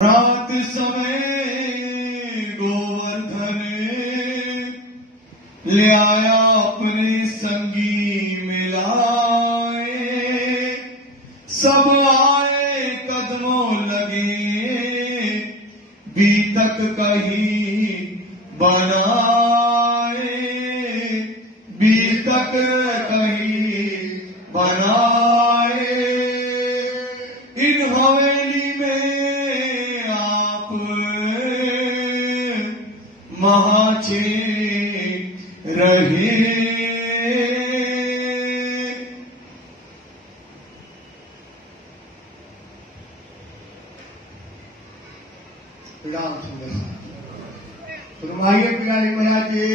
रात समय गोवर्धन ले आया अपने संगी मिलाए, सब आए कदमों लगे बीतक कहीं बनाए, बीतक कहीं बनाए। इन हवेली में महाचे रहे। राम सुंदर फरमाइए पिलानी महाराज जी,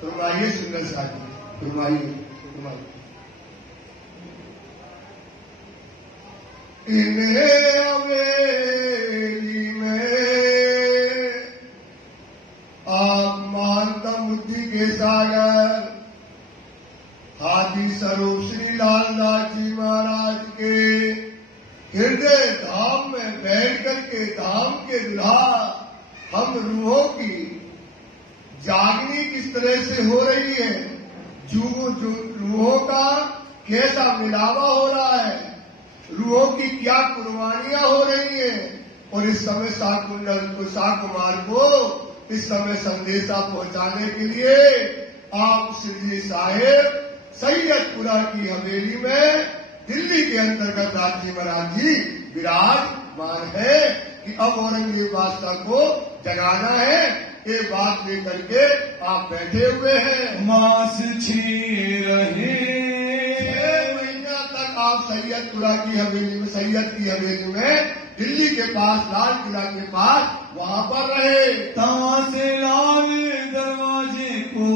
फरमाइए सुंदर साथी, फरमाइए फरमाइए। इन्हें हवेली में आप मानता बुद्धि के सागर हाथी स्वरूप श्री लालदास जी महाराज के हृदय धाम में बैठ करके धाम के दुल्हा हम रूहों की जागनी किस तरह से हो रही है, जो रूहों का कैसा मिलावा हो रहा है, रूहों की क्या कुर्बानियां हो रही हैं। और इस समय शाकुंडल को शाकुमार को इस समय संदेशा पहुंचाने के लिए आप श्री साहेब सैयदपुरा की हवेली में दिल्ली के अंतर्गत राजी महाराज जी विराजमान है कि अब औरंगजेब बादशाह को जगाना है। ये बात लेकर के आप बैठे हुए हैं। मास छे रहे 6 महीना तक आप सैयदपुरा की हवेली में, सैयद की हवेली में दिल्ली के पास लाल किला के पास वहां पर रहे। तां से लाल दरवाजे को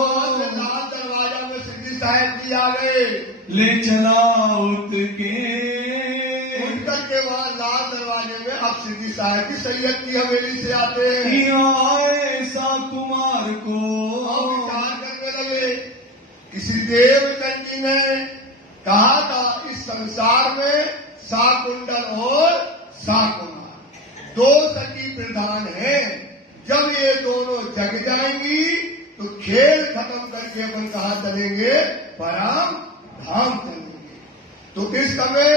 लाल दरवाजा में सिद्धि साहेब जी आ गए, ले चला उठ के वहां लाल दरवाजे में अब सिद्धि साहेब की सैयद की हवेली से आते हैं। आए शाकुमार को विचार करने लगे। किसी देवचंद जी ने कहा था इस संसार में शाकुंडल और शाकुमार 2 सखी प्रधान हैं। जब ये दोनों जग जाएंगी तो खेल खत्म करके अपन कहा चलेंगे, परम धाम चलेंगे। तो इस समय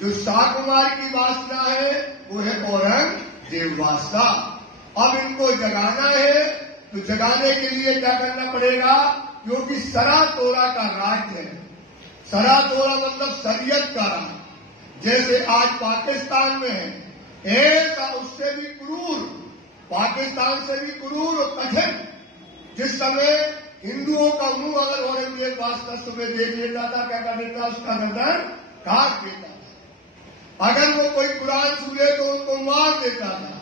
जो शाकुमार की वासना है वो है औरंगजेब बादशाह। अब इनको जगाना है तो जगाने के लिए क्या करना पड़ेगा, क्योंकि सरा तोरा का राज्य है। सरा तोरा मतलब शरीयत का राज, जैसे आज पाकिस्तान में है, ऐसा उससे भी क्रूर, पाकिस्तान से भी क्रूर और कठिन। जिस समय हिंदुओं का मुंह अगर औरंगजेब बादशाह सुबह देख लेता था, क्या कर देता, उसका गर्दन काट देता था। अगर वो कोई कुरान सुने तो उनको मार देता था।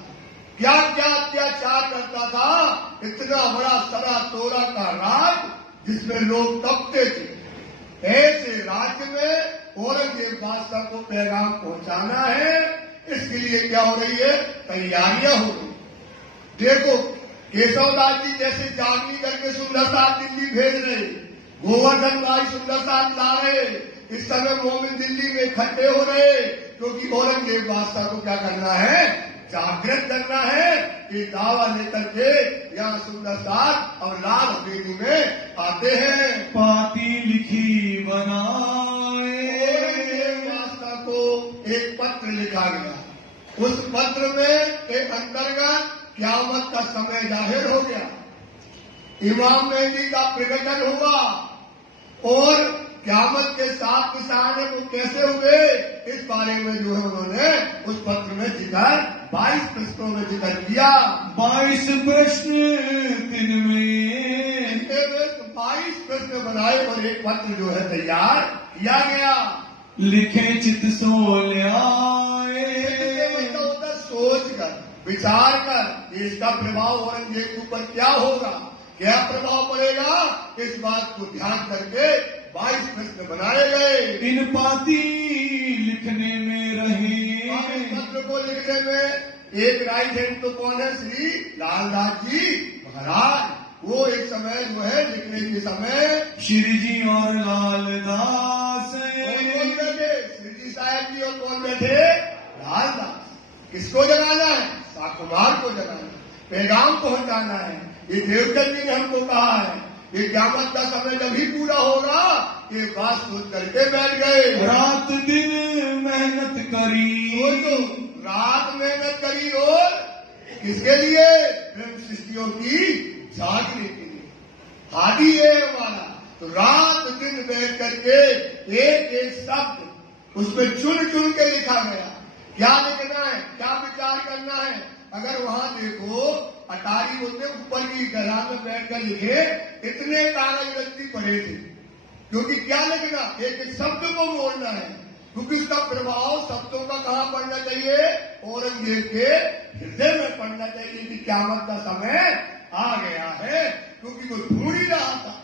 क्या क्या अत्याचार करता था। इतना बड़ा सरा तोरा का राज जिसमें लोग तपते थे। ऐसे राज्य में औरंगजेब बादशाह को पैगाम पहुंचाना है। इसके लिए क्या हो रही है, तैयारियां हो रही। देखो केशवदास जी जैसे जागनी करके सुंदर साहब दिल्ली भेज रहे, गोवर्धन भाई सुंदर साहब ला रहे, इस समय मोमिन दिल्ली में इकट्ठे हो रहे, क्योंकि औरंगजेब बादशाह को क्या करना है, जागृत करना है। ये दावा लेकर के यहाँ सुंदर साहब और लाल हवेली में आते हैं। पाती लिखी बनाए, औरंगजेब बादशाह को एक पत्र लिखा गया। उस पत्र में के अंतर्गत क़यामत का समय जाहिर हो गया, इमाम मेहदी का प्रकटन हुआ और क़यामत के 7 निशान है वो कैसे हुए, इस बारे में जो है उन्होंने उस पत्र में जिक्र 22 प्रश्नों में जिक्र किया। 22 प्रश्न तिनमें 22 प्रश्न बनाए और एक पत्र जो है तैयार किया गया। लिखे चित सो ल्याए, मतलब होता सोच कर विचार कर इसका प्रभाव औरंगजेब के ऊपर क्या होगा, क्या प्रभाव पड़ेगा, इस बात को ध्यान करके 22 प्रश्न बनाए गए। इन पाती लिखने में रहे, इस पत्र को लिखने में एक राइट हैंड तो कौन है, श्री लालदास जी महाराज। वो एक समय जो है लिखने के समय श्री जी और लालदास कौन बैठे, श्री जी साहब जी और कौन बैठे, लालदास। किसको जगाना है? शाकुमार को जगाना, पैगाम पहुंचाना है। ये देवदत्त जी ने हमको कहा है, ये क़यामत का समय जब ही पूरा होगा, ये बात सोच करके बैठ गए। रात दिन मेहनत करी, तो रात मेहनत करी, और किसके लिए? ब्रह्म सृष्टियों की जागने के लिए। हादी है हमारा। तो रात दिन बैठ करके एक एक शब्द उसमें चुन चुन के लिखा गया। क्या लिखना है, क्या विचार करना है? अगर वहां देखो अटारी होते ऊपर की गला में बैठकर लिखे, इतने कागज रत्ती पड़े थे। क्योंकि क्या लिखना, एक एक शब्द को मोड़ना है, क्योंकि उसका प्रभाव शब्दों का कहाँ पड़ना चाहिए? औरंगजेब के हृदय में पड़ना चाहिए कि क़यामत का समय आ गया है। क्योंकि वो ढूंढ ही रहा था,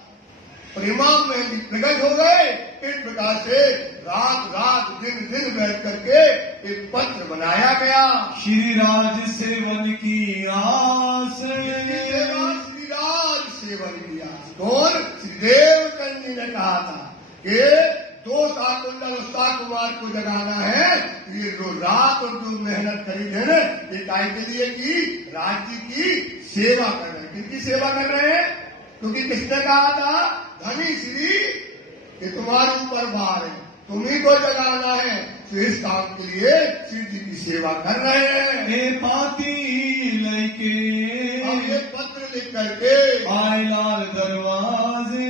परिमाम में प्रकट हो गए। इस प्रकार से रात रात दिन दिन बैठ करके एक पत्र बनाया गया। श्री राज सेवन की आस, श्री राज सेवन की आस। कौन? श्रीदेव चंद जी ने कहा था कि 2 शाकुंतल और शाकुमार को जगाना है। ये जो रात और जो मेहनत करी है ना, ये काय के लिए की? राज्य की सेवा कर रहे हैं। किनकी सेवा कर रहे हैं? क्योंकि किसने कहा था? धनी श्री, ये तुम्हारे ऊपर भार है, तुम्ही को जगाना है। तो इस काम के लिए श्री जी की सेवा कर रहे हैं। ए पाती लैके, अब ये पत्र लिख करके आए लाल दरवाजे,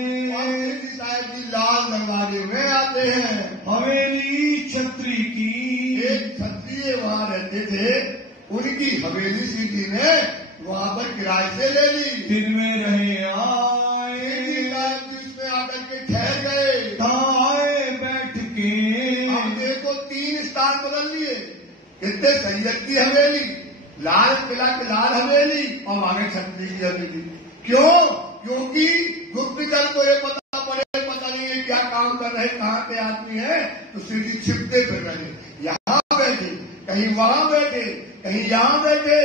साहब जी लाल दरवाजे में आते हैं। हवेली छत्री की, एक क्षत्रिय वहाँ रहते थे, उनकी हवेली श्री जी ने वहाँ पर किराए से ले ली। दिन में रहे आए, उसमें आकर के ठहर गए। आए बैठ के, अब देखो 3 स्थान बदल लिए। कितने? सैयद की हवेली, लाल किला की लाल हवेली, और आगे छत्री की हवेली। क्यों? क्योंकि गुप्तचर को ये पता पड़े, पता नहीं है क्या काम कर रहे, कहाँ के आदमी है, तो सीधी छिपते फिर रहे। यहाँ बैठे, कहीं वहां बैठे, कहीं यहाँ बैठे,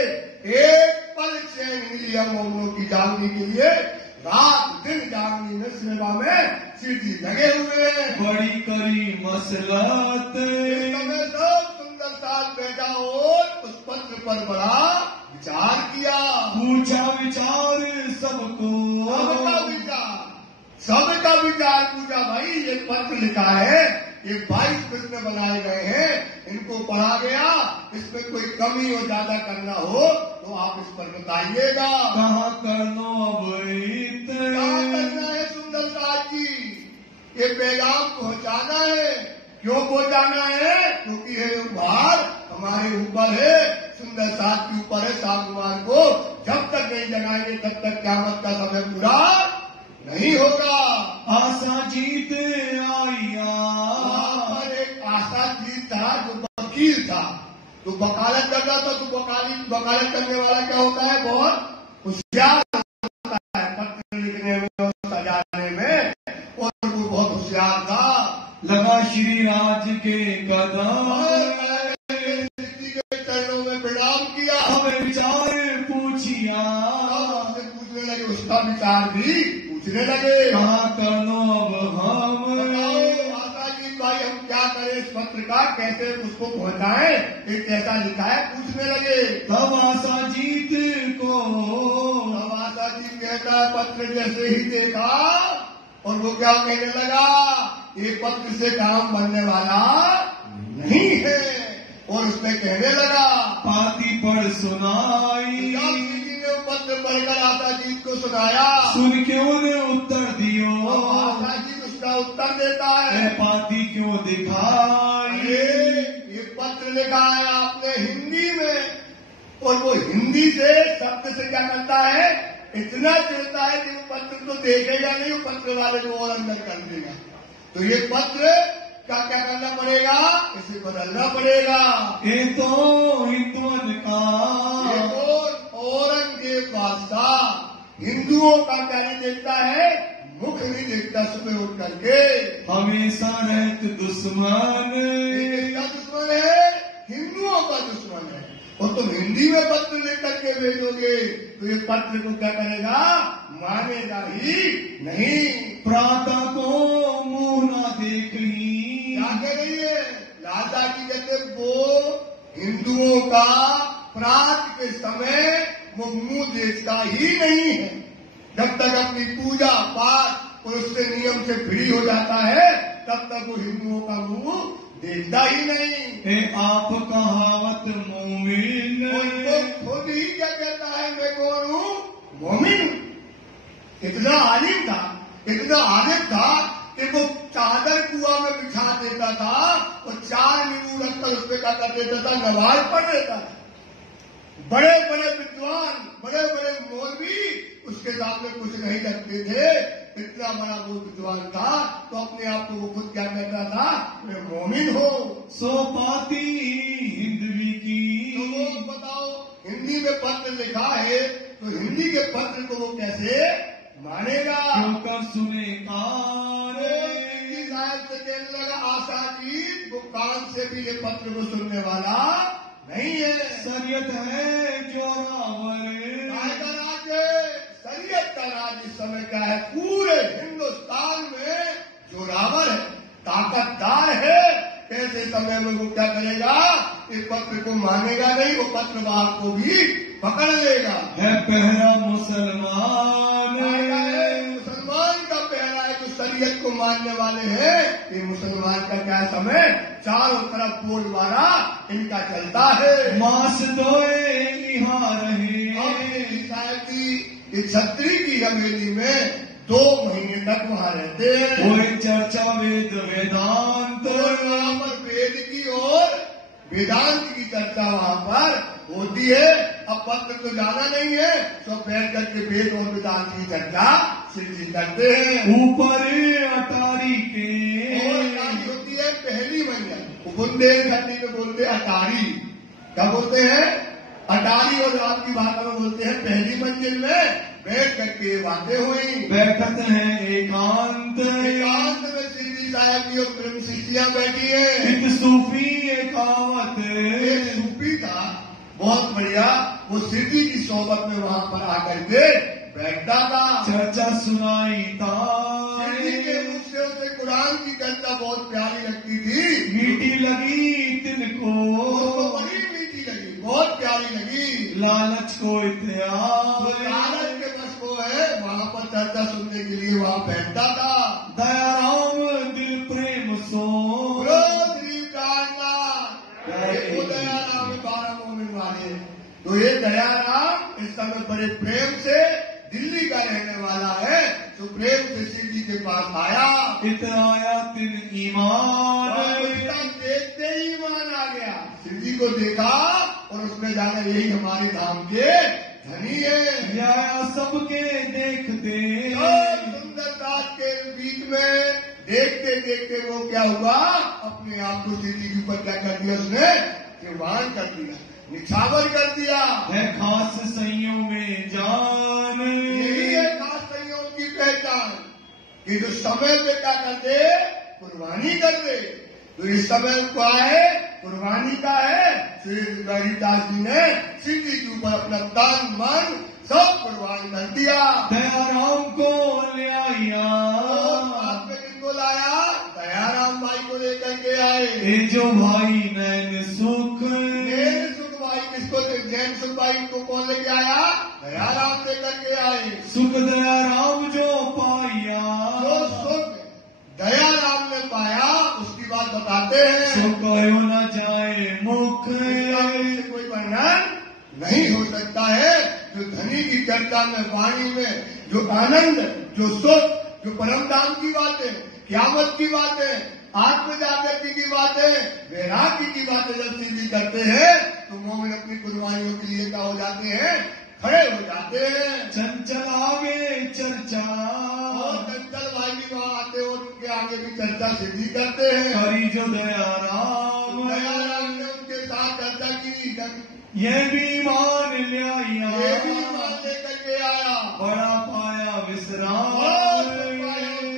एक पल चैन नहीं लिया मोमनों की जागने के लिए। रात दिन जागनी में सेवा में सीधी लगे हुए हैं। बड़ी करी मसलत, इस समय सब सुंदर साथ बैठा और उस पत्र पर बड़ा विचार किया। पूछा विचार सबको, सबका विचार पूछा। भाई ये पत्र लिखा है, ये 22 प्रश्न बनाए गए हैं, इनको पढ़ा गया, इसमें कोई कमी और ज्यादा करना हो तो आप इस पर बताइएगा। कहाँ करनो अब क्या करना है सुंदर साथ जी? ये पैगाम पहुंचाना है। क्यों पहुंचाना है? क्योंकि ये भार हमारे ऊपर है, सुंदर साथ के ऊपर है। शाकुमार को जब तक नहीं जगाएंगे तब तक क़यामत का समय पूरा नहीं होगा। आशा जीत आइया, वहां पर एक आशा जीत था जो वकील था, तो वकालत करता था। तो वकालत करने वाला क्या होता है? बहुत होशियार होता है पत्र लिखने में और सजाने में, और वो बहुत होशियार था। लगा श्री राज के कदम, के चरणों में प्रणाम किया। हमें विचार पूछिया, उससे पूछने लगे, उसका विचार भी पूछने लगे। कहाँ करनो अब हम, आशा जी भाई हम क्या करें? इस पत्र का कैसे उसको पहुंचाएं? ये कैसा लिखा है? पूछने लगे। तब आशा जीत को, तब आशा जी कहता है, पत्र जैसे ही देखा और वो क्या कहने लगा? ये पत्र से काम बनने वाला नहीं है। और उसने कहने लगा, पाती पढ़ सुनाई, ने पत्र पढ़कर आशा जी को सुनाया। सुन क्यों ने उत्तर दियो, आशा जी उसका उत्तर देता है, पाती क्यों दिखाई। ये पत्र लिखा है आपने हिंदी में, और वो हिंदी से शब्द से क्या करता है? इतना चिढ़ता है कि वो पत्र तो देखेगा नहीं, वो पत्र वाले को और अंदर कर देगा। तो ये पत्र का क्या करना पड़ेगा? इसे बदलना पड़ेगा। ये तो हिंदुओं का, ये तो औरंगजेब बादशाह हिंदुओं का क्या नहीं देखता है? मुख नहीं देखता सुबह उठ करके। हमेशा रहते दुश्मन, किसका दुश्मन है? हिंदुओं का दुश्मन है। और तुम हिंदी में पत्र लेकर के भेजोगे तो ये पत्र को क्या करेगा? मानेगा ही नहीं। प्रातः को मुंह ना देख ही, क्या कह रही है? लालदा की कहते वो हिंदुओं का प्रात के समय वो मुंह देखता ही नहीं है। जब तक अपनी पूजा पाठ और उसके नियम से फ्री हो जाता है तब तक वो हिंदुओं का मुंह देखता ही नहीं। आप कहावत मोमिन, वो खुद ही क्या कहता है, मैं कौन हूँ? मोमिन। इतना आलिम था, इतना आलिम था कि वो चादर कुआं में बिछा देता था और 4 नींबू रखकर उस पर क्या कर देता था, नमाज पढ़ देता था। बड़े बड़े विद्वान, बड़े बड़े मौलवी उसके सामने कुछ नहीं रखते थे। इतना बड़ा वो विद्वान था तो अपने आप को वो खुद क्या कहता था, मैं मोमिन हो। सो पाती हिंदवी की। तो वो बताओ, हिंदी में पत्र लिखा है तो हिंदी के पत्र को वो कैसे मानेगा? क्यों कर सुने कान, हिंदी साहब से कहने लगा आशा जी वो कान से भी ये पत्र को सुनने वाला नहीं है। शरीयत है जो रावण, का राज्य, शरीयत का राज इस समय क्या है, पूरे हिंदुस्तान में जो रावण है, ताकतदार है, ऐसे समय में वो क्या करेगा, इस पत्र को मानेगा नहीं, वो पत्रवार को भी पकड़ लेगा। है पहरा मुसलमान, मुसलमान का पहरा है जो शरीयत को मानने वाले हैं। ये मुसलमान का क्या समय, चारों तरफ बोलबाला इनका चलता है। मास दोए यहाँ रहे, साहब की छत्री की हवेली में 2 महीने तक वहाँ रहते हैं। कोई चर्चा वेद वेदांत, और वहाँ पर वेद की और वेदांत की चर्चा वहाँ पर होती है। अब पत्र तो जाना नहीं है तो बैठ करके वेद और वेदांत की चर्चा श्री करते हैं। ऊपर अटारी के, और अटारी होती है पहली मंजिल, बुंदेलखंडी में बोलते हैं अटारी। क्या बोलते हैं? अटारी। और आपकी भाषा में बोलते हैं पहली मंजिल में बैठ करके बातें हुई। बैठत है एकांत, एकांत में श्री साहब की और प्रेम शिष्या बैठी है। एक सूफी एकावत, एक सूफी था बहुत बढ़िया, वो सिद्धि की सोबत में वहाँ पर आकर के बैठता था। चर्चा सुनाई था, सिद्धि के मुख से उसे कुरान की चर्चा बहुत प्यारी लगती थी। मीठी लगी तिनको, उसको बड़ी मीठी लगी, बहुत प्यारी लगी। लालच को इतिहास, लालच के बस को है, वहाँ पर चर्चा सुनने के लिए वहाँ बैठता था। दयाराम दिल प्रेम सो, वो दयाराम 12 मोमिन वाले। तो ये दयाराम इस समय बड़े प्रेम से दिल्ली का रहने वाला है, तो प्रेम से शिव जी के पास आया। इतराया तिन ईमान, देखते ही ईमान आ गया। शिव जी को देखा और उसने जाना यही हमारे धाम के धनी है। या सबके देखते, सुंदरदास के बीच में देखते देखते वो क्या हुआ, अपने आप को शिव जी के ऊपर क्या कर दिया, उसने निर्वाण कर दिया, निछावर कर दिया। है खास संयोग में जान, यही है खास संयोग की पहचान कि जो समय पे क्या कर दे, कुर्बानी कर दे। तो इस समय क्या है, कुर्बानी का है। श्री गरीदास जी ने शिव जी के ऊपर अपना तन मन सब कुर्बान कर दिया। दयाराम को ले आया, हाथ में किनको लाया, दयाराम भाई को लेकर के आए। ए जो भाई नैन सुख, नैन सुख भाई किसको, जैन सुख भाई को कौन लेके आया, दयाराम लेकर के आए। सुख दयाराम जो पाया, जो सुख दयाराम ने पाया उसकी बात बताते हैं। सुख कहो न जाए मुख, कोई वर्णन नहीं हो सकता है। जो धनी की चर्चा में, वाणी में जो आनंद, जो सुख, जो परम धाम की बातें, क्यामत की बातें, आत्म जागृति की बातें, वैराग्य की बातें जब सिद्धि करते हैं तो मोमिन अपनी कुर्बानियों के लिए क्या हो जाते हैं, खड़े हो जाते हैं। चंचल आगे चर्चा, और चंचल भाई भी वहाँ आते हो, उनके आगे भी चर्चा सिद्धि करते हैं। हरि जो दयाराम, दयाराम ने उनके साथ चर्चा की। ये भी मान ले आया, ये भी मान लेकर के आया, बड़ा पाया विश्राम।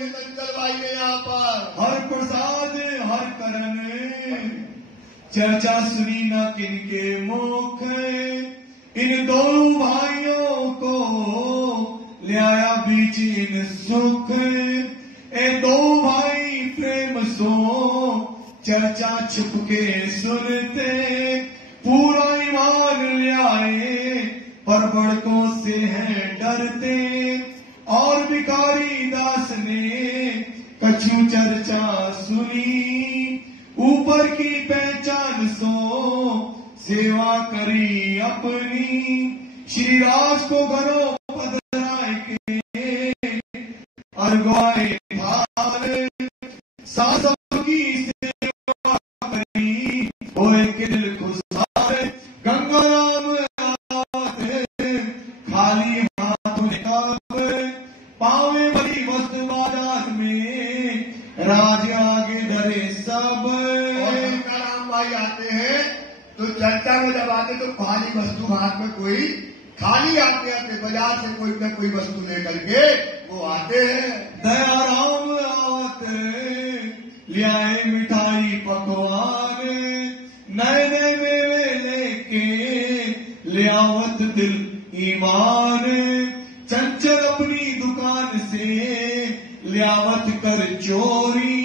चंचल भाई ने यहाँ पर हर प्रसाद हर करन, चर्चा सुनी न किनके मुख। इन दोनों भाइयों को ले आया बीच इन सुख। ए दो भाई प्रेम सो, चर्चा छुप के सुनते। बड़कों से हैं डरते, और भिखारी दास ने कछु चर्चा सुनी। ऊपर की पहचान सो सेवा करी अपनी, श्री राज को घरों पधराए के अरगवाए भार। सासों की सेवा करी होए के दिल खुशार। गंगा राम आते खाली हाथ निकाब, पावे बड़ी वस्तु बाजार में, राज आगे डरे सब। और गंगा राम भाई आते हैं तो चर्चा में जब आते तो खाली वस्तु हाथ में, कोई खाली आते आते बाजार से कोई न कोई वस्तु लेकर के वो आते हैं। दया राम आते लियाए मिठाई पकवान, नए नए मेवे लेके लियावत दिल ईमान। चंचल अपनी दुकान से लियावत कर चोरी,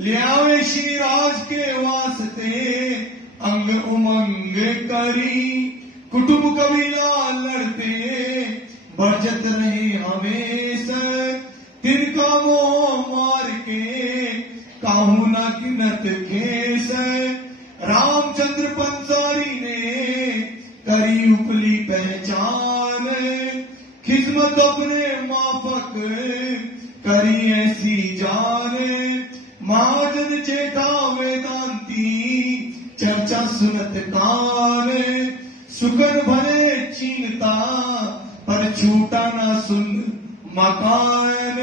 लियावे श्री राज के वास्ते अंग उमंग करी। कुटुंब कबीला लड़ते बचत रहे हमेशा, तिनका मोह मार के काहू न गिनत खेस। रामचंद्र पंसारी ने करी उपली पहचान, खिदमत अपने माफक करी ऐसी जान। महाजन चेठा वेदांती चर्चा सुनत कान, सुकर भरे चीनता पर छूटा ना सुन मकान।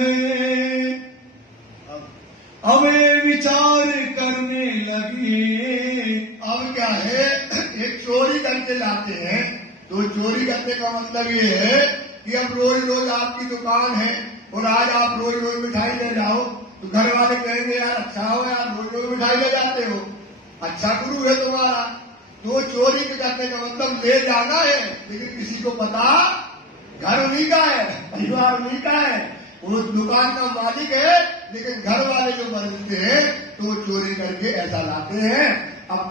अब विचार करने लगे, अब क्या है, एक चोरी करके लाते हैं तो चोरी करने का मतलब ये है कि अब रोज रोज आपकी दुकान है और आज आप रोज रोज मिठाई ले जाओ तो घर वाले कहेंगे यार अच्छा हो यार, रोज रोज मिठाई ले जाते हो, अच्छा गुरु है तुम्हारा। तो चोरी करने का मतलब ले जाना है, लेकिन किसी को पता घर उन्हीं का है, परिवार उन्हीं का है, वो दुकान का मालिक है, लेकिन घर वाले जो बनते हैं तो वो चोरी करके ऐसा लाते हैं। अब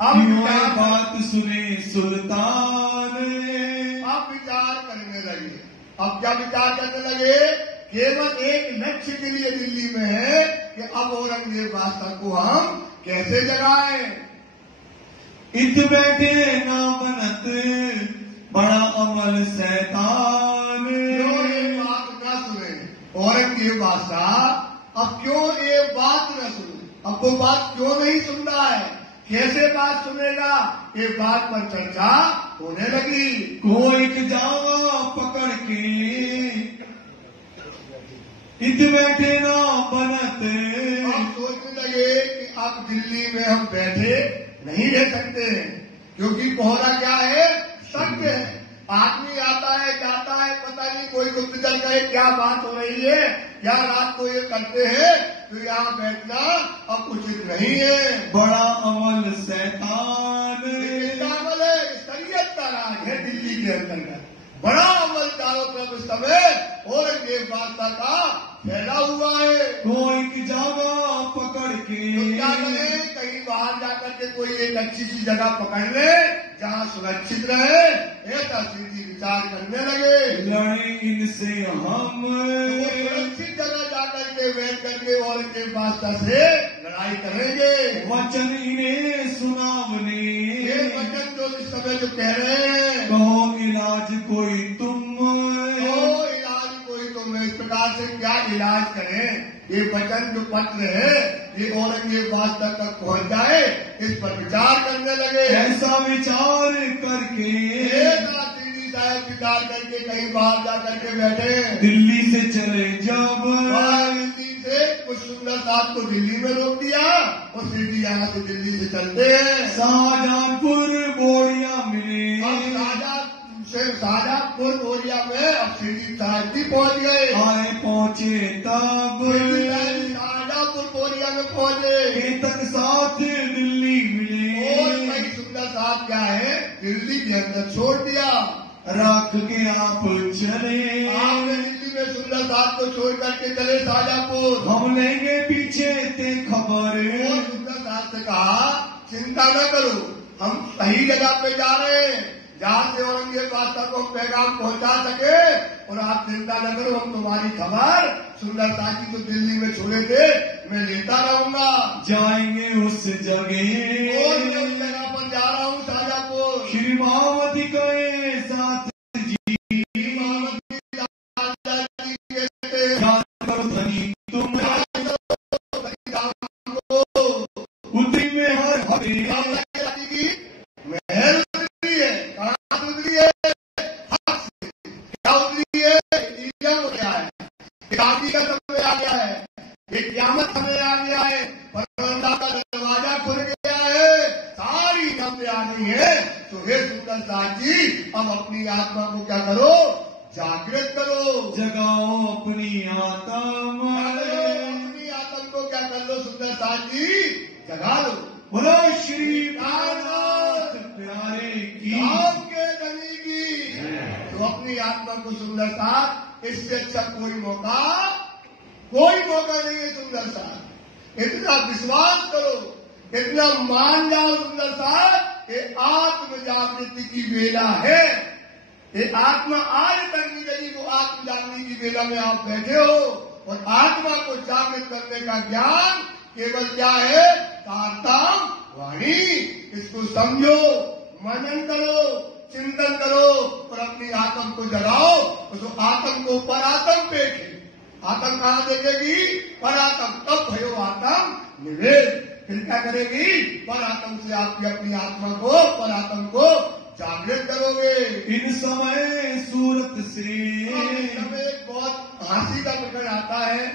बात सुने सुल्तान, अब विचार करने लगे। अब क्या विचार करने लगे, केवल एक लक्ष्य के लिए दिल्ली में है कि अब औरंगजेब बादशाह को हम कैसे जगाएं। इत बैठे ना बनत बड़ा अमल शैतान। क्यों ये बात न सुने औरंगजेब बादशाह, अब क्यों ये बात न सुने, अब वो बात क्यों नहीं सुन रहा है, कैसे बात सुनेगा, ये बात पर चर्चा होने लगी। कोई जावा पकड़ के इत बैठे ना बनत, अब सोचने लगे कि अब दिल्ली में हम बैठे नहीं रह सकते हैं, क्योंकि कोहरा क्या है, सत्य है। आदमी आता है जाता है, पता नहीं कोई गुप्तचर कहे क्या बात हो रही है, क्या रात को ये करते हैं, तो यहाँ बैठना अब उचित नहीं है। बड़ा अमल शैतान, क्या अमल है, शरीयत का राज है दिल्ली के अंतर्गत। बड़ा अमल चारों तरफ इस समय औरंगजेब बादशाह का फैला हुआ है। कोई जगह पकड़ के तो क्या करें, कहीं बाहर जाकर के कोई एक अच्छी सी जगह पकड़ ले जहाँ सुरक्षित रहे, ऐसा सीधी विचार करने लगे। लड़े इनसे हम, तो सुरक्षित जगह जाकर के बैठ करके औरंगजेब बादशाह से लड़ाई करेंगे। वचन इन्हें सुनावने, ये वचन जो इस समय जो कह रहे हैं, कहो इलाज कोई तुम, इलाज कोई तुम, इस प्रकार से क्या इलाज करें। ये वचन जो पत्र है ये औरंगजेब बादशाह तक पहुंच जाए, इस पर विचार करने लगे। ऐसा विचार करके सीधी साहब विचार करके कहीं बाहर जा करके बैठे, दिल्ली से चले जब, दिल्ली से कुछ सुंदर साहब को दिल्ली में रोक दिया और सीधी यहाँ से दिल्ली से चलते हैं। शाहजहांपुर बोरिया मिले, शाहजहांपुर बोरिया में अब सीधी साहब भी पहुंच गए। आए पहुंचे तब शाहजहांपुर बोरिया में पहुंचे, तक साथ दिल्ली मिले, और कई सुंदर साहब क्या है दिल्ली के अंदर छोड़ दिया, रख के आप चले। आपने दिल्ली में सुंदर साहब को छोड़ करके चले शाहजहांपुर, हम लेंगे पीछे ते खबर। और सुंदर साहब से कहा चिंता न करो, हम सही जगह पे जा रहे हैं, जहां से औरंगजेब बादशाह को पैगाम पहुंचा सके और आप चिंता न करो, हम तुम्हारी खबर सुंदरता की तो दिल्ली में छोड़े थे मैं लेता रहूंगा। जाएंगे उस जगह और मैं उस जगह पर जा रहा हूँ शाजापुर। श्री मावती के साथ धनी तुम उतरी में हर महल उतरी है, कहाँ उतरी है? हक से। क्या उतरी है? ईजाम हो गया है, शादी का समय आ गया है, एक क़यामत समय आ गया है, परमात्मा का दरवाजा खुल गया है, सारी नब्बे आ गई है। तो हे सुंदर साथ जी, अब अपनी आत्मा को क्या करो? जागृत करो, जगाओ अपनी आत्मा, अपनी आत्मा को क्या कर लो सुंदर साथ जी? जगा लो। बोलो श्री नाथ प्यारे की गाँव के धनी की। तो अपनी आत्मा को सुंदर साथ, इससे अच्छा कोई मौका नहीं है सुंदर साथ। इतना विश्वास करो, इतना मान जाओ सुंदर साथ, ये आत्म जागृति की वेला है। ये आत्मा आज तक नहीं लगी, वो आत्म जागृति की वेला में आप बैठे हो। और आत्मा को जागृत करने का ज्ञान केवल क्या है? तारतम वाणी। इसको समझो, मनन करो, चिंतन करो और अपनी आत्म को जगाओ। तो आत्म को परात्म देखे। आत्म कहाँ देखेगी? परात्म। तब भयो आत्म निवेश। फिर क्या करेगी? परात्म से आपकी अपनी आत्मा को, परात्म को जागृत करोगे। इन समय सूरत से इस समय बहुत हंसी का प्रकरण आता है।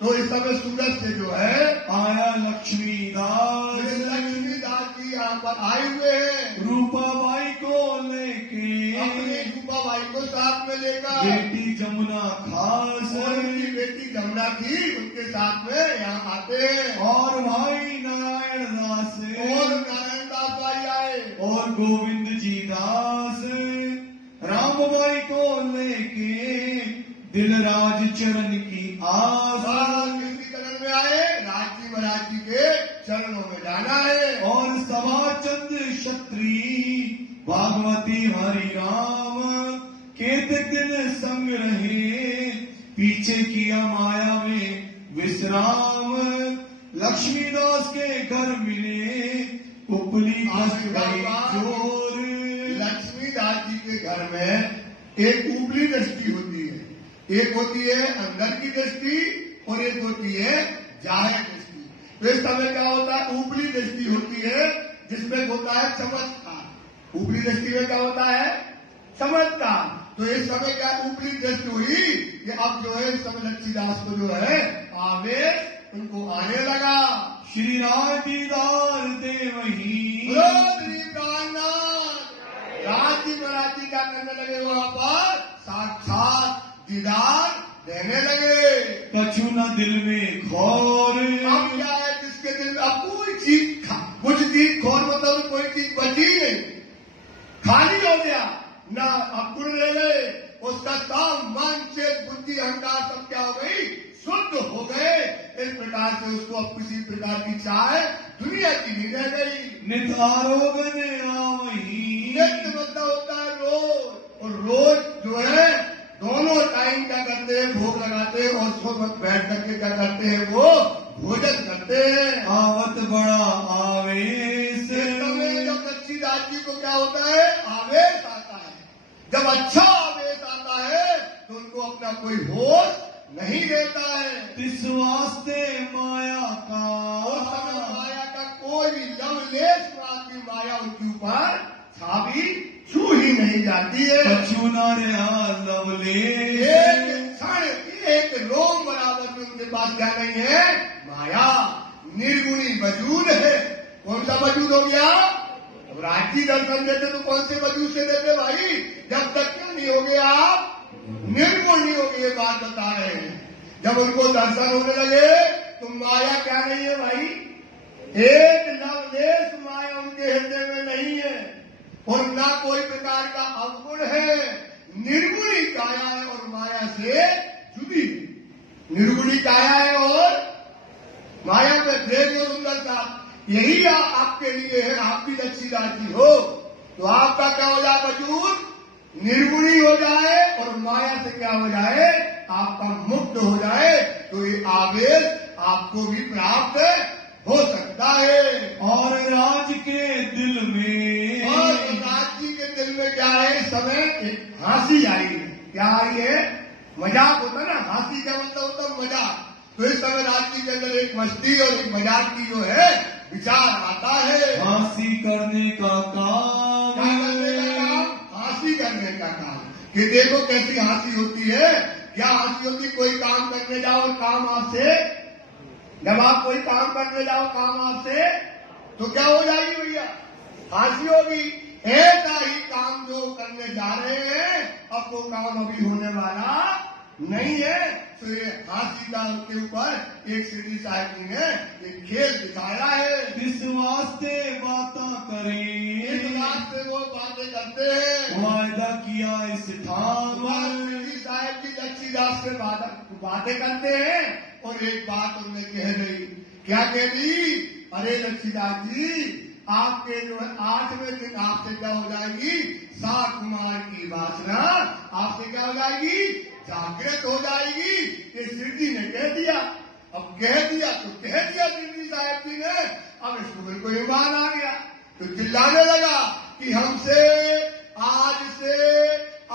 तो इस समय सूरत से जो है आया लक्ष्मीदास, लक्ष्मीदास जी यहाँ पर आए हुए हैं, रूपाबाई को लेके, अपनी रूपाबाई को साथ में लेकर। बेटी जमुना खास और उनकी बेटी जमुना थी, उनके साथ में यहाँ आते हैं। और भाई नारायण दास और नारायण दास भाई आए और गोविंद जी दास रामबाई को लेके दिलराज चरण की आस। किसी चरण में आए? राजी महाराज जी के चरणों में जाना है। और सभाचंद क्षत्री भागवती हरि राम केतक दिन संग रहे, पीछे किया माया में विश्राम। लक्ष्मीदास के घर मिले उपली जोर। लक्ष्मीदास जी के घर में एक उपली दृष्टि होती है, एक होती है अंदर की दृष्टि और एक होती है जाहिर दृष्टि। तो इस समय क्या होता है? ऊपरी दृष्टि होती है जिसमें होता है चमत्कार। ऊपरी दृष्टि में क्या होता है? चमत्कार। तो इस समय क्या ऊपरी दृष्टि हुई कि अब जो है इस समय लक्ष्मीदास को जो है आवेश उनको आने लगा। श्री राजीदार देवही श्री प्राणनाथ राजी मराठी क्या करने लगे? वहां पर साक्षात दीदार देने लगे। कछु न दिल में खौर। अब क्या है? जिसके दिल में अब कोई चीज, कुछ चीज खौर मतलब कोई चीज बची नहीं, खाली हो गया ना। अब गुण ले गए, उसका काम मन से बुद्धि अहंकार सब क्या हो गई? शुद्ध हो गए। इस प्रकार से उसको अब किसी प्रकार की चाहे दुनिया की नहीं रह गई। नित आरोगन आवही। नित्य मतलब होता है रोज, और रोज जो है दोनों टाइम क्या करते हैं? भोग लगाते हैं और सोच बैठ करके क्या करते हैं? वो भोजन करते हैं। आवत बड़ा आवेश। जब लक्ष्मीदास जी को क्या होता है? आवेश आता है। जब अच्छा आवेश आता है तो उनको अपना कोई होश नहीं रहता है। इस वास्ते माया का, उस समय माया का कोई भी लवलेश की माया उनके ऊपर छावी छू ही नहीं जाती है। कछु न रहा लवलेश। एक क्षण, एक रोम बराबर में उनके पास क्या नहीं है? माया। निर्गुणी वजूद है। कौन सा वजूद हो गया? अब राजी दर्शन देते तो कौन से वजूद से देते भाई? जब तक क्या नहीं हो गया आप निर्गुण नहीं हो गए, ये बात बता रहे हैं। जब उनको दर्शन होने लगे तो माया क्या नहीं है भाई? एक नवलेश माया उनके हृदय में नहीं है और ना कोई प्रकार का अवगुण है। निर्गुणी काया है और माया से जुड़ी है। निर्गुणी काया है और माया में देखो सुंदरता। यही आपके लिए है। आप भी लक्ष्मीदास जी हो, तो आपका क्या हो जाए वजूद निर्गुणी हो जाए और माया से क्या हो जाए आपका मुक्त हो जाए, तो ये आवेश आपको भी प्राप्त हो सकता है। और राज के दिल में, और राज जी के दिल में क्या है, इस समय एक हंसी आई है। क्या आई है? मजाक होता है ना, हंसी का मतलब होता है मजाक। तो इस समय राज जी के अंदर एक मस्ती और एक मजाक की जो है विचार आता है। हंसी करने का काम, क्या करने का काम? हंसी करने का काम। कि देखो कैसी हंसी होती है। क्या हंसी होती? कोई काम करने जाओ और काम आपसे, जब आप कोई काम करने जाओ काम आपसे, तो क्या हो जाएगी भैया? हंसी होगी। ऐसा ही काम जो करने जा रहे हैं, अब वो काम अभी होने वाला नहीं है। तो ये हंसी का के ऊपर एक शिरडी साहब जी ने एक खेल दिखाया है। किस वास्ते बातें करें, इस वास्ते वो बातें करते हैं। वायदा किया इस ठाम, शिरडी साहब जी लक्ष्मीदास से बातें करते हैं और एक बात उन्होंने कह रही। क्या कह रही? अरे लक्ष्मीदास जी, आपके जो है 8वें दिन आपसे क्या हो जाएगी? सात कुमार की वासना आपसे क्या हो जाएगी? जागृत हो जाएगी। ये शिरडी ने कह दिया। अब कह दिया तो कह दिया शिरडी साहब जी ने। अब इसको बिल्कुल ईमान आ गया, तो चिल्लाने लगा कि हमसे आज से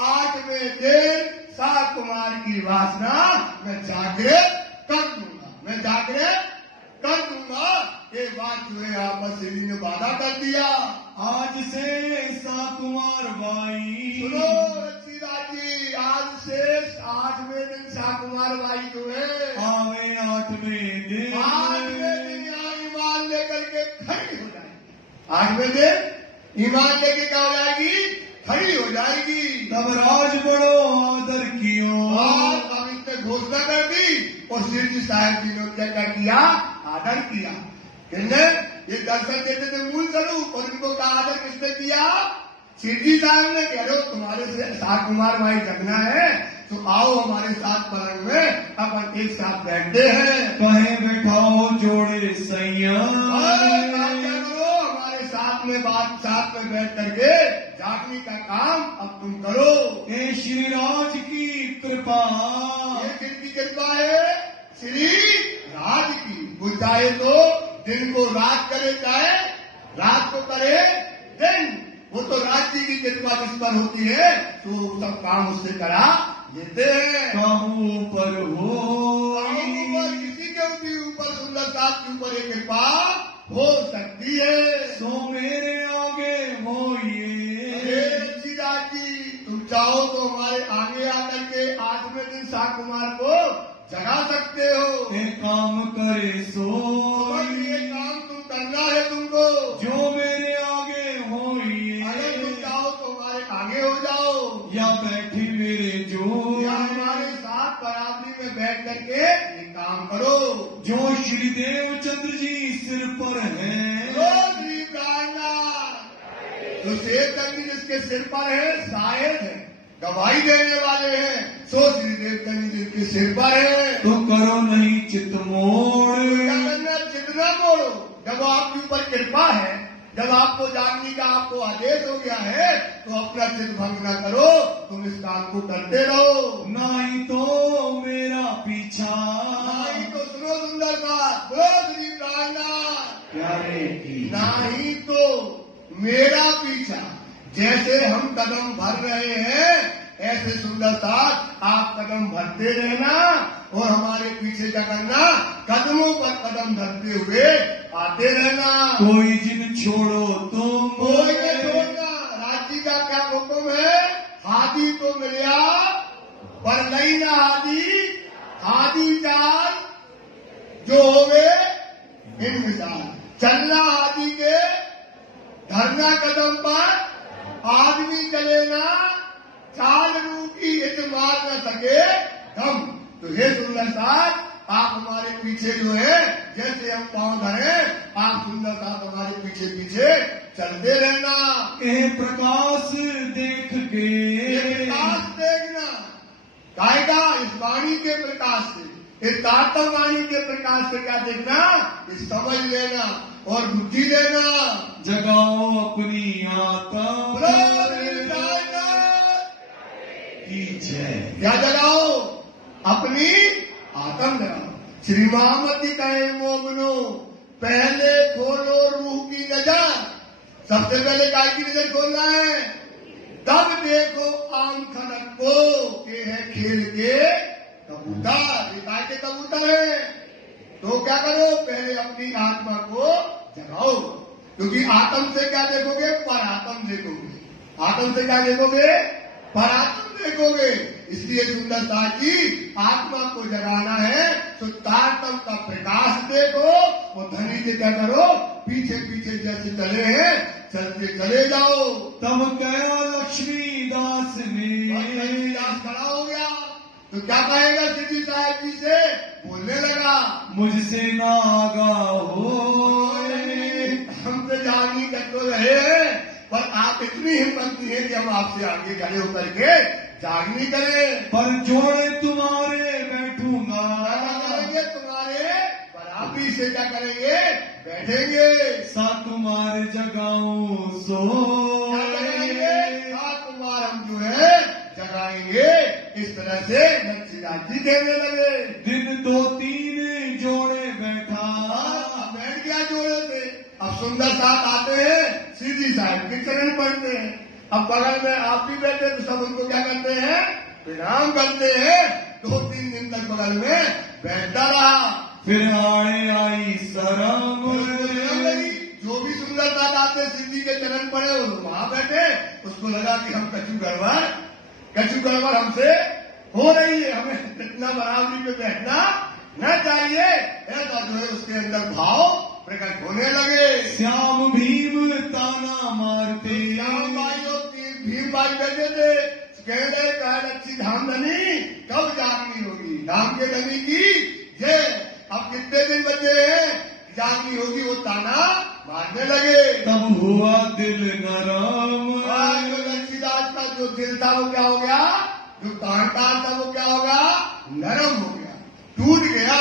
8वें दिन सात कुमार की वासना मैं जागृत कर दूंगा, मैं जागृत कर दूंगा। ये बात जो है आपस श्री ने वादा कर दिया। आज से साकुमार बाई, सुनो लक्ष्मीदास जी, आज से 8वें दिन साकुमार बाई जो है आवे 8वें दिन, 8वें दिन यहाँ ईमान लेकर के खड़ी हो जाएगी। 8वें दिन ईमान लेके क्या हो जाएगी? खड़ी हो जाएगी। तब राज बड़ो आदर कियो, और अब इसने घोषणा कर दी और शिरडी साहब जी ने क्या किया? आदर किया। किसने? ये दर्शन देते थे मूल स्वरूप, और इनको का आदर किसने किया? शिरडी साहब ने। कह रहे हो तुम्हारे से सात कुमार भाई जगना है, तो आओ हमारे साथ पलंग में अपन एक साथ बैठते हैं। कहे बैठाओ जोड़े संयम, हमारे साथ में बात, साथ में बैठ करके जागने का काम अब तुम करो। ये श्री राज की कृपा, ये किसकी कृपा है? श्री राज की। वो चाहे तो दिन को रात करे, चाहे रात को करे दिन, वो तो राज जी की कृपा जिस पर होती है तो सब काम उससे करा देते हैं। कहूँ पर हो, किसी के भी ऊपर सुंदरता के ऊपर एक कृपा हो सकती है। सो मेरे आगे हो ये, राज जी तुम चाहो तो हमारे आगे आकर के 8वें दिन सात कुमार को जगा सकते हो। ये काम करे सो, ये काम तुम करना है तुमको, जो मेरे आगे हो ये, अगर तुम चाहो तो हमारे आगे हो जाओ, या बैठी मेरे जो, या हमारे साथ बराबरी में बैठ करके ये काम करो। जो श्री देवचंद्र जी सिर पर है, श्री तो शेरचंद जी जिसके सिर पर है, शायद है, गवाही देने वाले हैं, सो श्री देवचंद जी जिसके सिर पर है, तो करो नहीं चित मोड़, चित न मोड़ो। जब आपके ऊपर कृपा है, जब आपको जानने का आपको आदेश हो गया है, तो अपना चित भंग न करो, तुम इस काम को करते रहो। नहीं तो मेरा पीछा, नहीं तो सुनो सुंदर बात, बोलो श्री प्राणनाथ, प्यारे की, नहीं तो मेरा पीछा। जैसे हम कदम भर रहे हैं, ऐसे सुंदर साथ आप कदम भरते रहना और हमारे पीछे क्या करना? कदमों पर कदम धरते हुए आते रहना। कोई जिन छोड़ो तुम, कोई नहीं छोड़ना। राजी का क्या हुक्म है? हादी तो मिलिया पर नहीं ना हादी, हादी चाल जो होवे इन मिसाल। चलना हादी के, धरना कदम पर, आदमी चले ना चाल रूपी हित मार न सके हम। तो हे सुंदर साथ, आप हमारे पीछे जो है, जैसे हम पांव धरे, आप सुंदर साथ हमारे पीछे पीछे चलते रहना। ये प्रकाश देख के, प्रकाश देखना कायदा इस वाणी के प्रकाश से, इस तात्व वाणी के प्रकाश से क्या देखना? इस समझ लेना। और बुद्धि देना। जगाओ अपनी आत्मा की जय। क्या जगाओ? अपनी आत्म जगाओ। श्री मोहम्मद जी कहे मोमनो पहले खोलो रूह की नजर। सबसे पहले काय की नजर खोलना है, तब देखो आम खनक को के है खेल के कबूतर। ये काय के कबूतर है। तो क्या करो, पहले अपनी आत्मा को जगाओ। क्योंकि आत्म से क्या देखोगे? पर आत्म देखोगे। आत्म से क्या देखोगे? पर आत्म देखोगे। इसलिए सुंदरता की आत्मा को जगाना है तो तारतम का प्रकाश देखो। वो धनी से क्या करो, पीछे पीछे जैसे चले हैं चलते चले जाओ। तब कहा लक्ष्मीदास ने, लक्ष्मीदास खड़ा हो गया तो क्या कहेगा सिद्धि साहब जी से? बोलने लगा, मुझसे ना आगा हो। हम तो जानी कर तो रहे हैं, पर आप इतनी हिम्मत नहीं है कि हम आपसे आगे खड़े होकर के जागनी करें। पर जोड़े तुम्हारे बैठूंगा। क्या करेंगे? तुम्हारे बराबरी से क्या करेंगे? बैठेंगे। सा तुम्हारे जगाऊं सो। तुम्हारा हम जो है जगाएंगे। इस तरह से लक्ष्मीनाथ जी कहने लगे। दिन 2-3 जोड़े बैठा। बैठ गया जोड़े से। अब सुंदर साथ आते हैं, सीधी साहब के चरण पड़ते हैं। अब बगल में आप भी बैठे तो सब उनको क्या करते हैं? प्रणाम करते हैं। 2-3 दिन तक बगल में बैठता रहा। फिर आड़े आई शरम। जो भी सुंदर साथ आते सिद्धि के चरण पड़े वहां बैठे। उसको लगा कि हम कछु गड़बड़ हमसे हो रही है, हमें इतना बराबरी पे बैठना न चाहिए। ऐसा जो है उसके अंदर भाव प्रकट होने लगे। श्याम भीम ताना मारते। श्याम भाई और भीम भाई बैठे थे। कह रहे कहा अच्छी धाम धनी कब जागनी होगी? धाम के धनी की जय। अब कितने दिन बचे हैं जागनी होगी? वो ताना मारने लगे। तब हुआ दिल नरम। लक्ष्मीदास का जो दिल था वो क्या हो गया? जो तानदार था वो क्या होगा? नरम हो गया, टूट गया।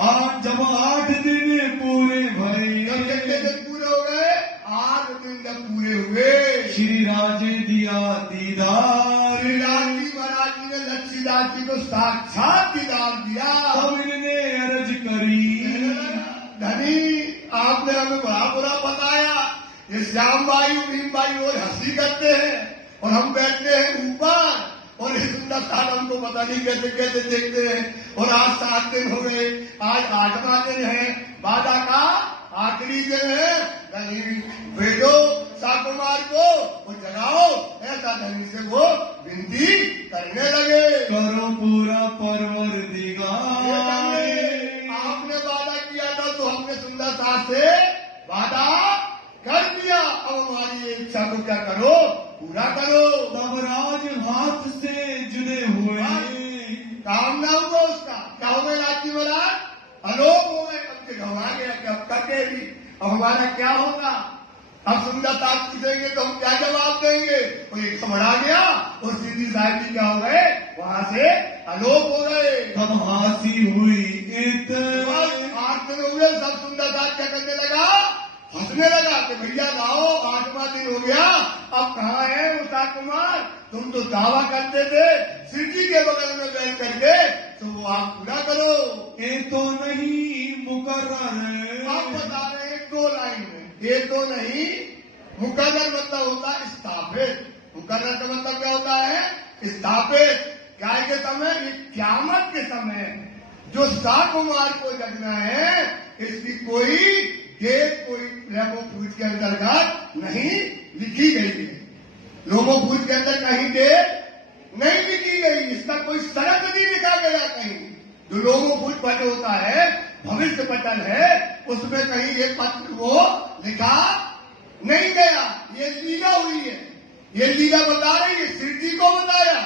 आज जब 8 दिन पूरे भरे। कितने दिन पूरे हो गए? 8 दिन जब पूरे हुए, श्री राजे दिया दीदार। श्री राज जी महाराज जी ने लक्ष्मीदास जी को साक्षात दीदार दिया। तब इन्होंने अर्ज करी, धनी आपने हमें बड़ा बुरा बताया। ये श्याम भाई भीम भाई और हंसी करते हैं और हम बैठते हैं ऊपर, और ये सुंदर साथ हमको पता नहीं कैसे कैसे देखते हैं। और आज 7 दिन हो गए, आज 8वां दिन है, बाधा का आखिरी दिन है। भेजो साकुमार को वो जगाओ। ऐसा धनी से वो विनती करने लगे। करो पूरा परवरदिगार। आपने वादा किया था तो हमने सुंदर साथ से वादा कर दिया। अब हमारी इच्छा को क्या करो? पूरा करो। तब राज हाथ से जुड़े हुए। काम ना हुआ उसका। क्या हो गए राजी महाराज? अलोप हो गए। अब से घबरा गया कि अब करके भी अब हमारा क्या होगा? अब सुंदर साथ पूछेंगे तो हम क्या जवाब देंगे? वो ये घबरा गया और सीधी साहब जी क्या हो गए? वहां से अलोप हो गए। तब हंसी हुई 8 दिन हुए। सब सुंदर साथ क्या करने लगा? हंसने लगा कि भैया लाओ 8वां दिन हो गया, अब कहाँ है उषा कुमार? तुम तो दावा करते थे शिव जी के बगल में बैठ करके, तो वो आप पूरा करो। ये तो नहीं मुकर्रर। आप बता रहे हैं 2 लाइन में, ये तो नहीं। मुकर्रर मतलब होता है स्थापित। मुकर्रर का मतलब क्या होता है? स्थापित। क्या के समय? क़यामत के समय जो उषा कुमार को जगना है, इसकी कोई डेट, कोई लोगों पूछ के अंतर्गत नहीं लिखी गई है। लोगों पूछ के अंदर कहीं डेट नहीं लिखी गई। इसका कोई शरत नहीं लिखा गया कहीं। जो लोगों पूछ पत्र होता है, भविष्य पटल है, उसमें कहीं एक पत्र वो लिखा नहीं गया। ये लीला हुई है। ये लीला बता रही है, शिव जी को बताया।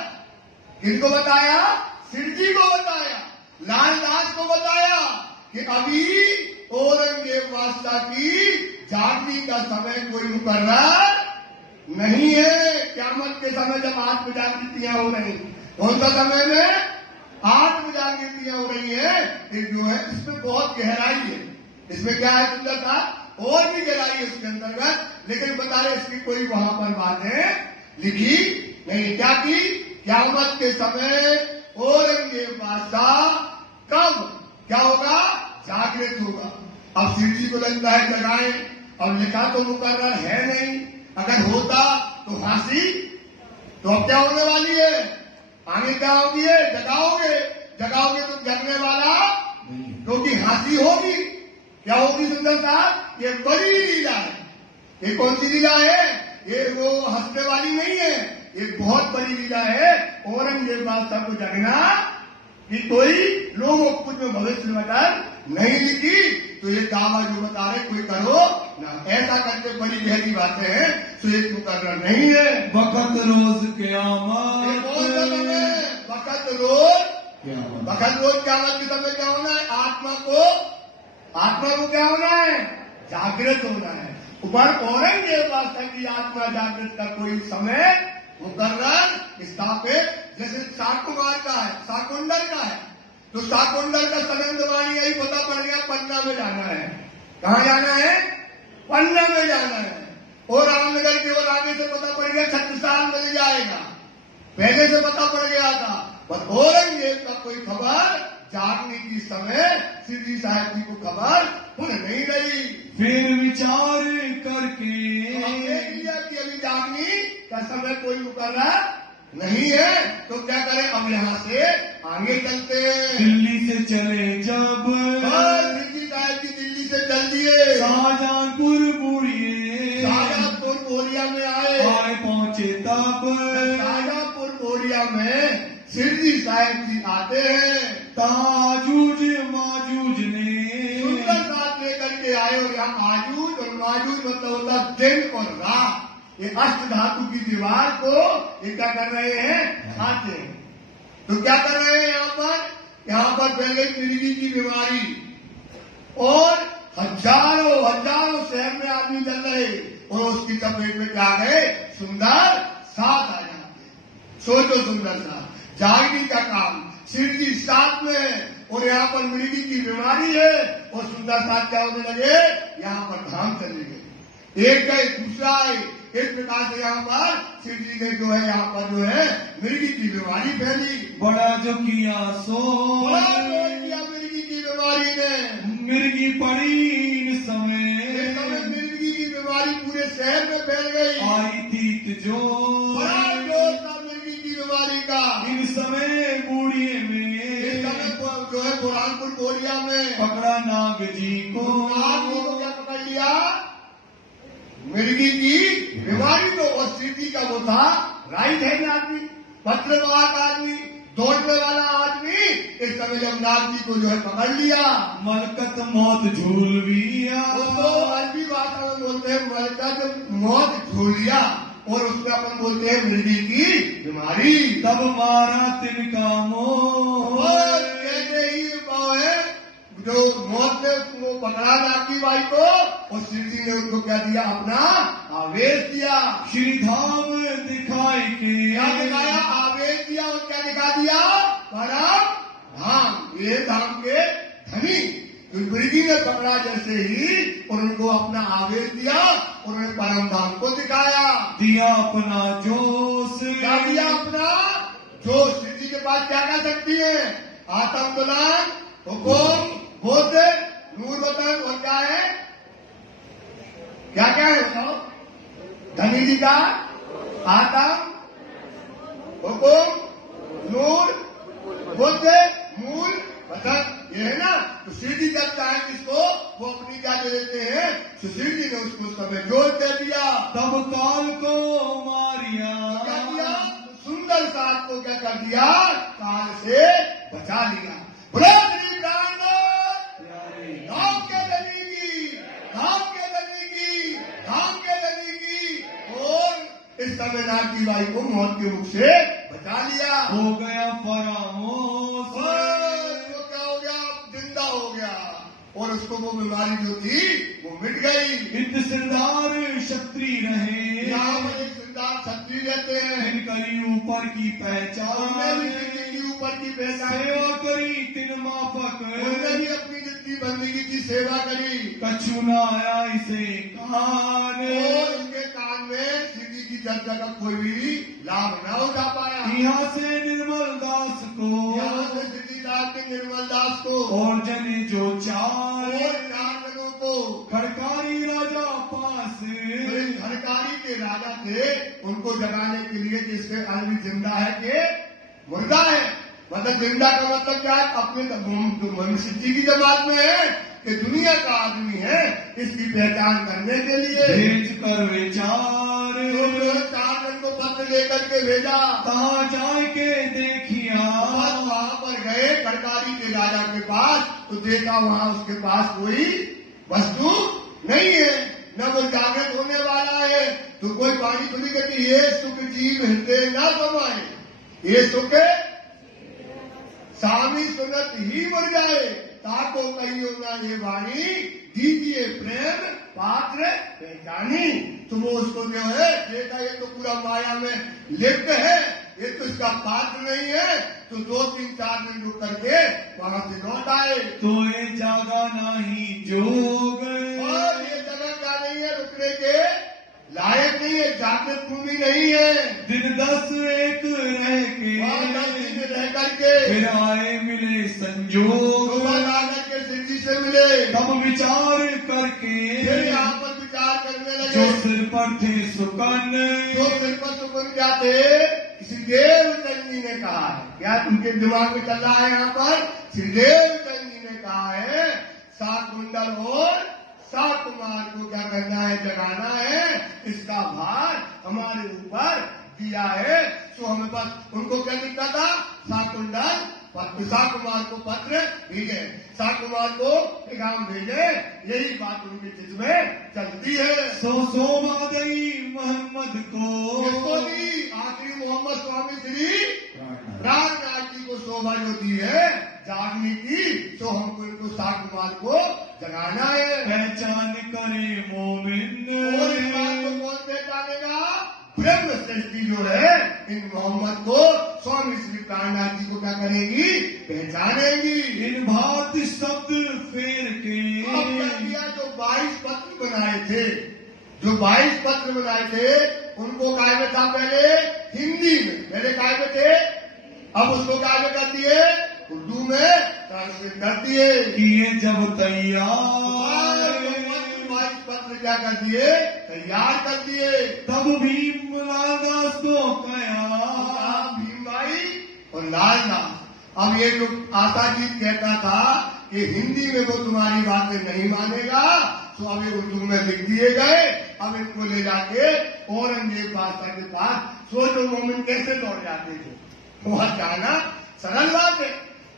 किनको बताया? शिव जी को बताया। लालदास को बताया कि अभी औरंगजेब बादशाह की जागने का समय कोई मुकर्रर नहीं है। क़यामत के समय जब 8 जागृतियां हो रही, कौन सा समय में? 8 जागृतियां हो रही है। जो है इसमें बहुत गहराई है। इसमें क्या है सुंदरता? और भी गहराई है उसके अंतर्गत, लेकिन बता रहे इसकी कोई वहां पर बातें लिखी नहीं। क्या की? क़यामत के समय औरंगजेब बादशाह कब क्या होगा? जागृत होगा। अब शिव जी को लगता है जगाए, अब लिखा तो मुकर्रर है नहीं, अगर होता तो फांसी, तो अब क्या होने वाली है? आगे क्या होगी? जगाओगे, जगाओगे तो जगने वाला, क्योंकि फांसी होगी। क्या होगी सुंदर साहब? ये बड़ी लीला है। ये कौन सी लीला है? ये वो हंसने वाली नहीं है, ये बहुत बड़ी लीला है। औरंगजेब बादशाह को जगना कि कोई लोगों कुछ में भविष्य बता नहीं लिखी, तो ये दावा जो बता रहे कोई करो ना, ऐसा करके बड़ी गहरी बातें हैं, तो ये मुकर्रर नहीं है। वक़्त रोज क़यामत, वक़्त रोज क़यामत के समय क्या होना है? आत्मा को क्या होना है? जागृत होना है। पर औरंगजेब बादशाह की आत्मा जागृत का कोई समय मुकर्रर स्थापित, जैसे शाकुमार का है, शाकुंडल का है, तो शाकुंडल का सनंदवाणी यही पता पड़ गया पन्ना में जाना है। कहाँ जाना है? पन्ना में जाना है। और रामनगर की ओर आगे से पता पड़ गया छत्तीसाल मिल जाएगा, पहले से पता पड़ गया था। पर औरंगजेब का कोई खबर जागने की समय सिद्धि साहब जी को खबर खुद नहीं रही। फिर विचार करके देख लिया कि अभी जागने का समय कोई मुकर्रर नहीं है, तो क्या करें? अब यहाँ से आगे चलते हैं। दिल्ली से चले जब, सिद्धि साहब जी दिल्ली से चल दिए, शाहजहांपुर बोरिए, शाहजहांपुर बोरिया में आए पहुंचे तब, शाहजहांपुर बोरिया में सिद्धि साहब जी आते हैं। ताजूज माजूज ने सुंदर साथ लेकर के आए, और यहाँ आजूज और माजूज मतलब होता दिन और रात। ये अष्ट धातु की दीवार को ये क्या कर रहे हैं? खाते हैं। तो क्या कर रहे हैं यहाँ पर? यहाँ पर फैल गई मिर्गी की बीमारी, और हजारों शहर में आदमी चल रहे, और उसकी चपेट में क्या गए? सुंदर साथ आ जाते। सोचो सुंदर साथ, जागने का काम सिद्धि साथ में, और यहाँ पर मिर्गी की बीमारी है, और सुंदर साथ क्या होने लगे? यहाँ पर धाम चले गए, एक गए दूसरा आए। इस प्रकार से यहाँ पर शिव जी ने जो है यहाँ पर जो है मिर्गी की बीमारी फैली। बड़ा जो किया सो, बड़ा जो किया मिर्गी की बीमारी ने, मिर्गी पड़ी इन समय, मिर्गी की बीमारी पूरे शहर में फैल गई। आई तीत जो, बड़ा जोर था मिर्गी की बीमारी का इन समय बूढ़िए में, इस समय जो है बुरहानपुर बोरिया में पकड़ा नाग जी को, नाग जी को क्या पकड़ लिया? मिर्गी की बीमारी को। और सिद्धि का वो था राइट हैंड आदमी, पत्रवाहक आदमी, दौड़ने वाला आदमी। इस समय जब नाग जी को जो है पकड़ लिया, मलकत मौत झूलविया, तो अरबी भाषा में बोलते हैं मलकत मौत झूलिया, और उसमें अपन बोलते हैं मिर्गी की बीमारी। तब मारा तिनका मोह, कहते ही वो है जो मौत ने वो पकड़ा नागी बाई को, और सिद्धि ने उनको क्या दिया? अपना आवेश दिया। श्री धाम दिखाई के, क्या दिखाया? आवेश दिया। और क्या दिखा दिया? परम धाम, ये धाम के धनी। तो मिर्गी ने पकड़ा जैसे ही, और उनको अपना आवेश दिया, और उन्हें परम धाम को दिखाया। दिया अपना जोश, क्या दिया? अपना जोश। सिद्धि के पास क्या कर सकती है? आत्म बुलंद, हुकुम, बोध, नूर वतन, और क्या है? क्या क्या है बताओ? धनी जी का आत्म, हुकुम, नूर, बुद्ध, मूल, वतन, ये है ना। तो सिद्धि जब चाहे किसको वो अपनी क्या दे देते हैं, तो सिद्धि ने उसको समय जोड़ दे दिया। तब काल को मारिया, क्या किया? सुंदर साथ को क्या कर दिया? काल से बचा लिया। बोलो श्री रामदास, धाम के धनी की, धाम के धनी की, धाम के धनी की। और इस समय नागी बाई को मौत के मुख से बचा लिया। हो गया फरामोश, वो क्या हो गया? जिंदा हो गया। और उसको वो बीमारी जो थी वो मिट गई। इत सिरदार क्षत्रिय रहे, यहाँ पर एक सिरदार क्षत्रिय रहते हैं, इनकरी ऊपर की पहचान, उन्होंने भी जिंदगी ऊपर की पहचान, सेवा करी तिन माफक, उन्होंने भी अपनी जितनी बंदगी की सेवा करी। कछु न आया इसे कान, और उनके कान में सीधी की चर्चा का कोई भी लाभ न उठा पाया। यहाँ से निर्मल दास को, यहाँ से सिद्धिदास के निर्मल दास को और जने जो चार, और 4 जनों को खड़कारी राजा पास, हरकारी के राजा थे, उनको जगाने के लिए जिसके आदमी जिंदा है कि मुर्दा है। मतलब जिंदा का मतलब क्या है? अपने सिद्धि की जमात में है कि दुनिया का आदमी है, इसकी पहचान करने के लिए भेज कर विचार, 4 जन को पत्र लेकर के भेजा। कहाँ जाए के देखिया, वहां पर गए खड़कारी के राजा के पास, तो देखा वहां उसके पास कोई वस्तु नहीं है, न वो जागृत होने वाला है। तो कोई वाणी सुनी कहती ये सुख जीव हृदय न समाए, ये सुख स्वामी सुनत ही मर जाए, ताको कहियो ना ये वाणी, दीजिए प्रेम पात्र पहचानी। तो वो उसको जो है देखा, ये तो पूरा माया में लिप्त है, ये तो इसका पात्र नहीं है। तो 2-3-4 दिन रुक करके वहां से लौट आए। तो ये जागा नहीं जोग, और ये जगह क्या नहीं है, रुकने के लायक नहीं है, जागृत भूमि नहीं है। दिन 10-1 रह के, वहां 10 दिन रह करके फिर आए मिले संजोग, सुबह आकर के सिद्धि से मिले। तब विचार करके, फिर यहाँ पर विचार करने लगे। जो सिर पर थे सुकन, जो सिर पर सुकन क्या थे, श्रीदेव चंद जी ने कहा है, क्या उनके दिमाग में चल रहा है? यहाँ पर श्रीदेव चंद जी ने कहा है, 7 कुंडल और 7 कुमार को क्या करना है? जगाना है। इसका भार हमारे ऊपर दिया है। तो हमें पास उनको क्या लिखा था? 7 कुंडल 7 कुमार को पत्र भेजे, 7 कुमार को पैगाम भेजे। यही बात उनके चित्त में चलती है। सो मादई मोहम्मद को दी आखिरी मोहम्मद स्वामी श्री प्राणनाथ जी को शोभा जो दी है जागने की, तो हमको इनको 7 कुमार को जगाना है। पहचान करे मोमिन, और इस बात को कौन पहचानेगा? ब्रह्म सृष्टि जो है इन मोहम्मद को स्वामी श्री प्राणनाथ जी को क्या करेगी? पहचानेगी। इन भात शब्द फेर के, अब क्या किया? जो 22 पत्र बनाए थे, जो 22 पत्र बनाए थे, उनको काय में था? पहले हिंदी में, पहले काय में थे, अब उसको काय में कर दिए? उर्दू में ट्रांसलेट कर दिए। किए जब तैयार, 22 पत्र क्या कर दिए? तैयार कर दिए। तब भीमलाल दास को कहा, भीमबाई और लालदास। अब ये जो आशा जी कहता था कि हिंदी में वो तुम्हारी बातें नहीं मानेगा, तो अब ये उर्दू में लिख दिए गए। अब इनको ले जाके औरंगजेब बादशाह के पास, सोचो मोमिन कैसे दौड़ जाते थे, वहां जाना सरल बात है,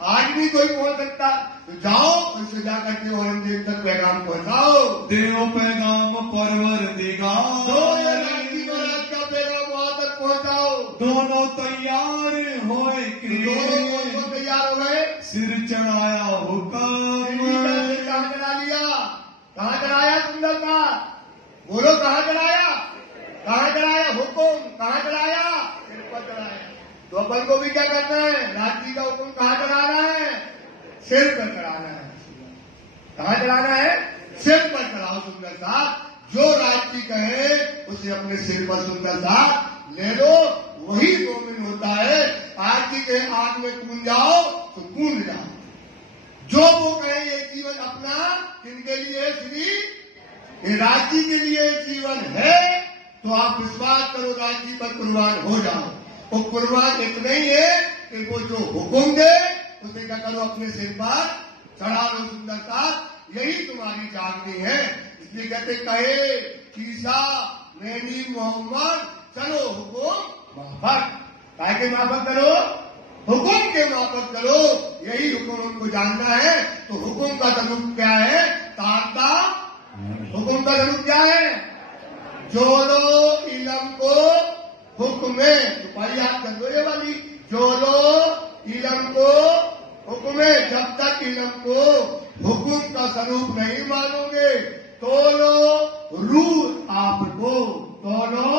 आज भी कोई पहुंच सकता। तो जाओ उनसे जाकर के औरंगजेब तक पैगाम पहुंचाओ। देव पैगाम परवर देगा, का पैगाम वहां तक पहुंचाओ। दोनों तैयार होए के, दोनों तैयार हो गए। सिर चढ़ाया हुक्म, कहाँ चढ़ा लिया? कहाँ चढ़ाया? सुंदर का बोलो, कहाँ चढ़ाया? कहाँ चढ़ाया? हुक्म कहाँ चढ़ाया? सिर पर चढ़ाया। तो अपन को भी क्या करना है? राज्य का हुक्म कहाँ चढ़ाना है? सिर पर चढ़ाना है। कहाँ चढ़ाना है? सिर पर चढ़ाओ सुंदर साहब। जो राज्य कहे उसे अपने सिर पर सुंदर साहब ले लो, वही मोमिन होता है। आज की कहे आग में कूद जाओ तो कूद जाओ। जो वो कहे ये जीवन अपना किनके लिए? श्री ये राज्य के लिए जीवन है, तो आप विश्वास करो राज्य पर कुर्बान हो जाओ। वो कुर्बान इतना ही है कि वो जो हुक्म दे उसे क्या करो? अपने सिर पर चढ़ा लो सुंदर साहब। यही तुम्हारी जागनी है। इसलिए कहते कहे ईसा नैनी मोहम्मद, चलो हुक्म माफक। काहे के माफक करो? हुक्म के माफक करो। यही हुक्म उनको जानना है। तो हुक्म का स्वरूप क्या है? तारता। हुक्म का स्वरूप क्या है? जोलो इलम को हुक्म में, तो पहले याद कर दो ये वाली, जोलो इलम को हुक्म में। जब तक इलम को हुक्म का स्वरूप नहीं मानोगे तो लो रूह आपको, तो लो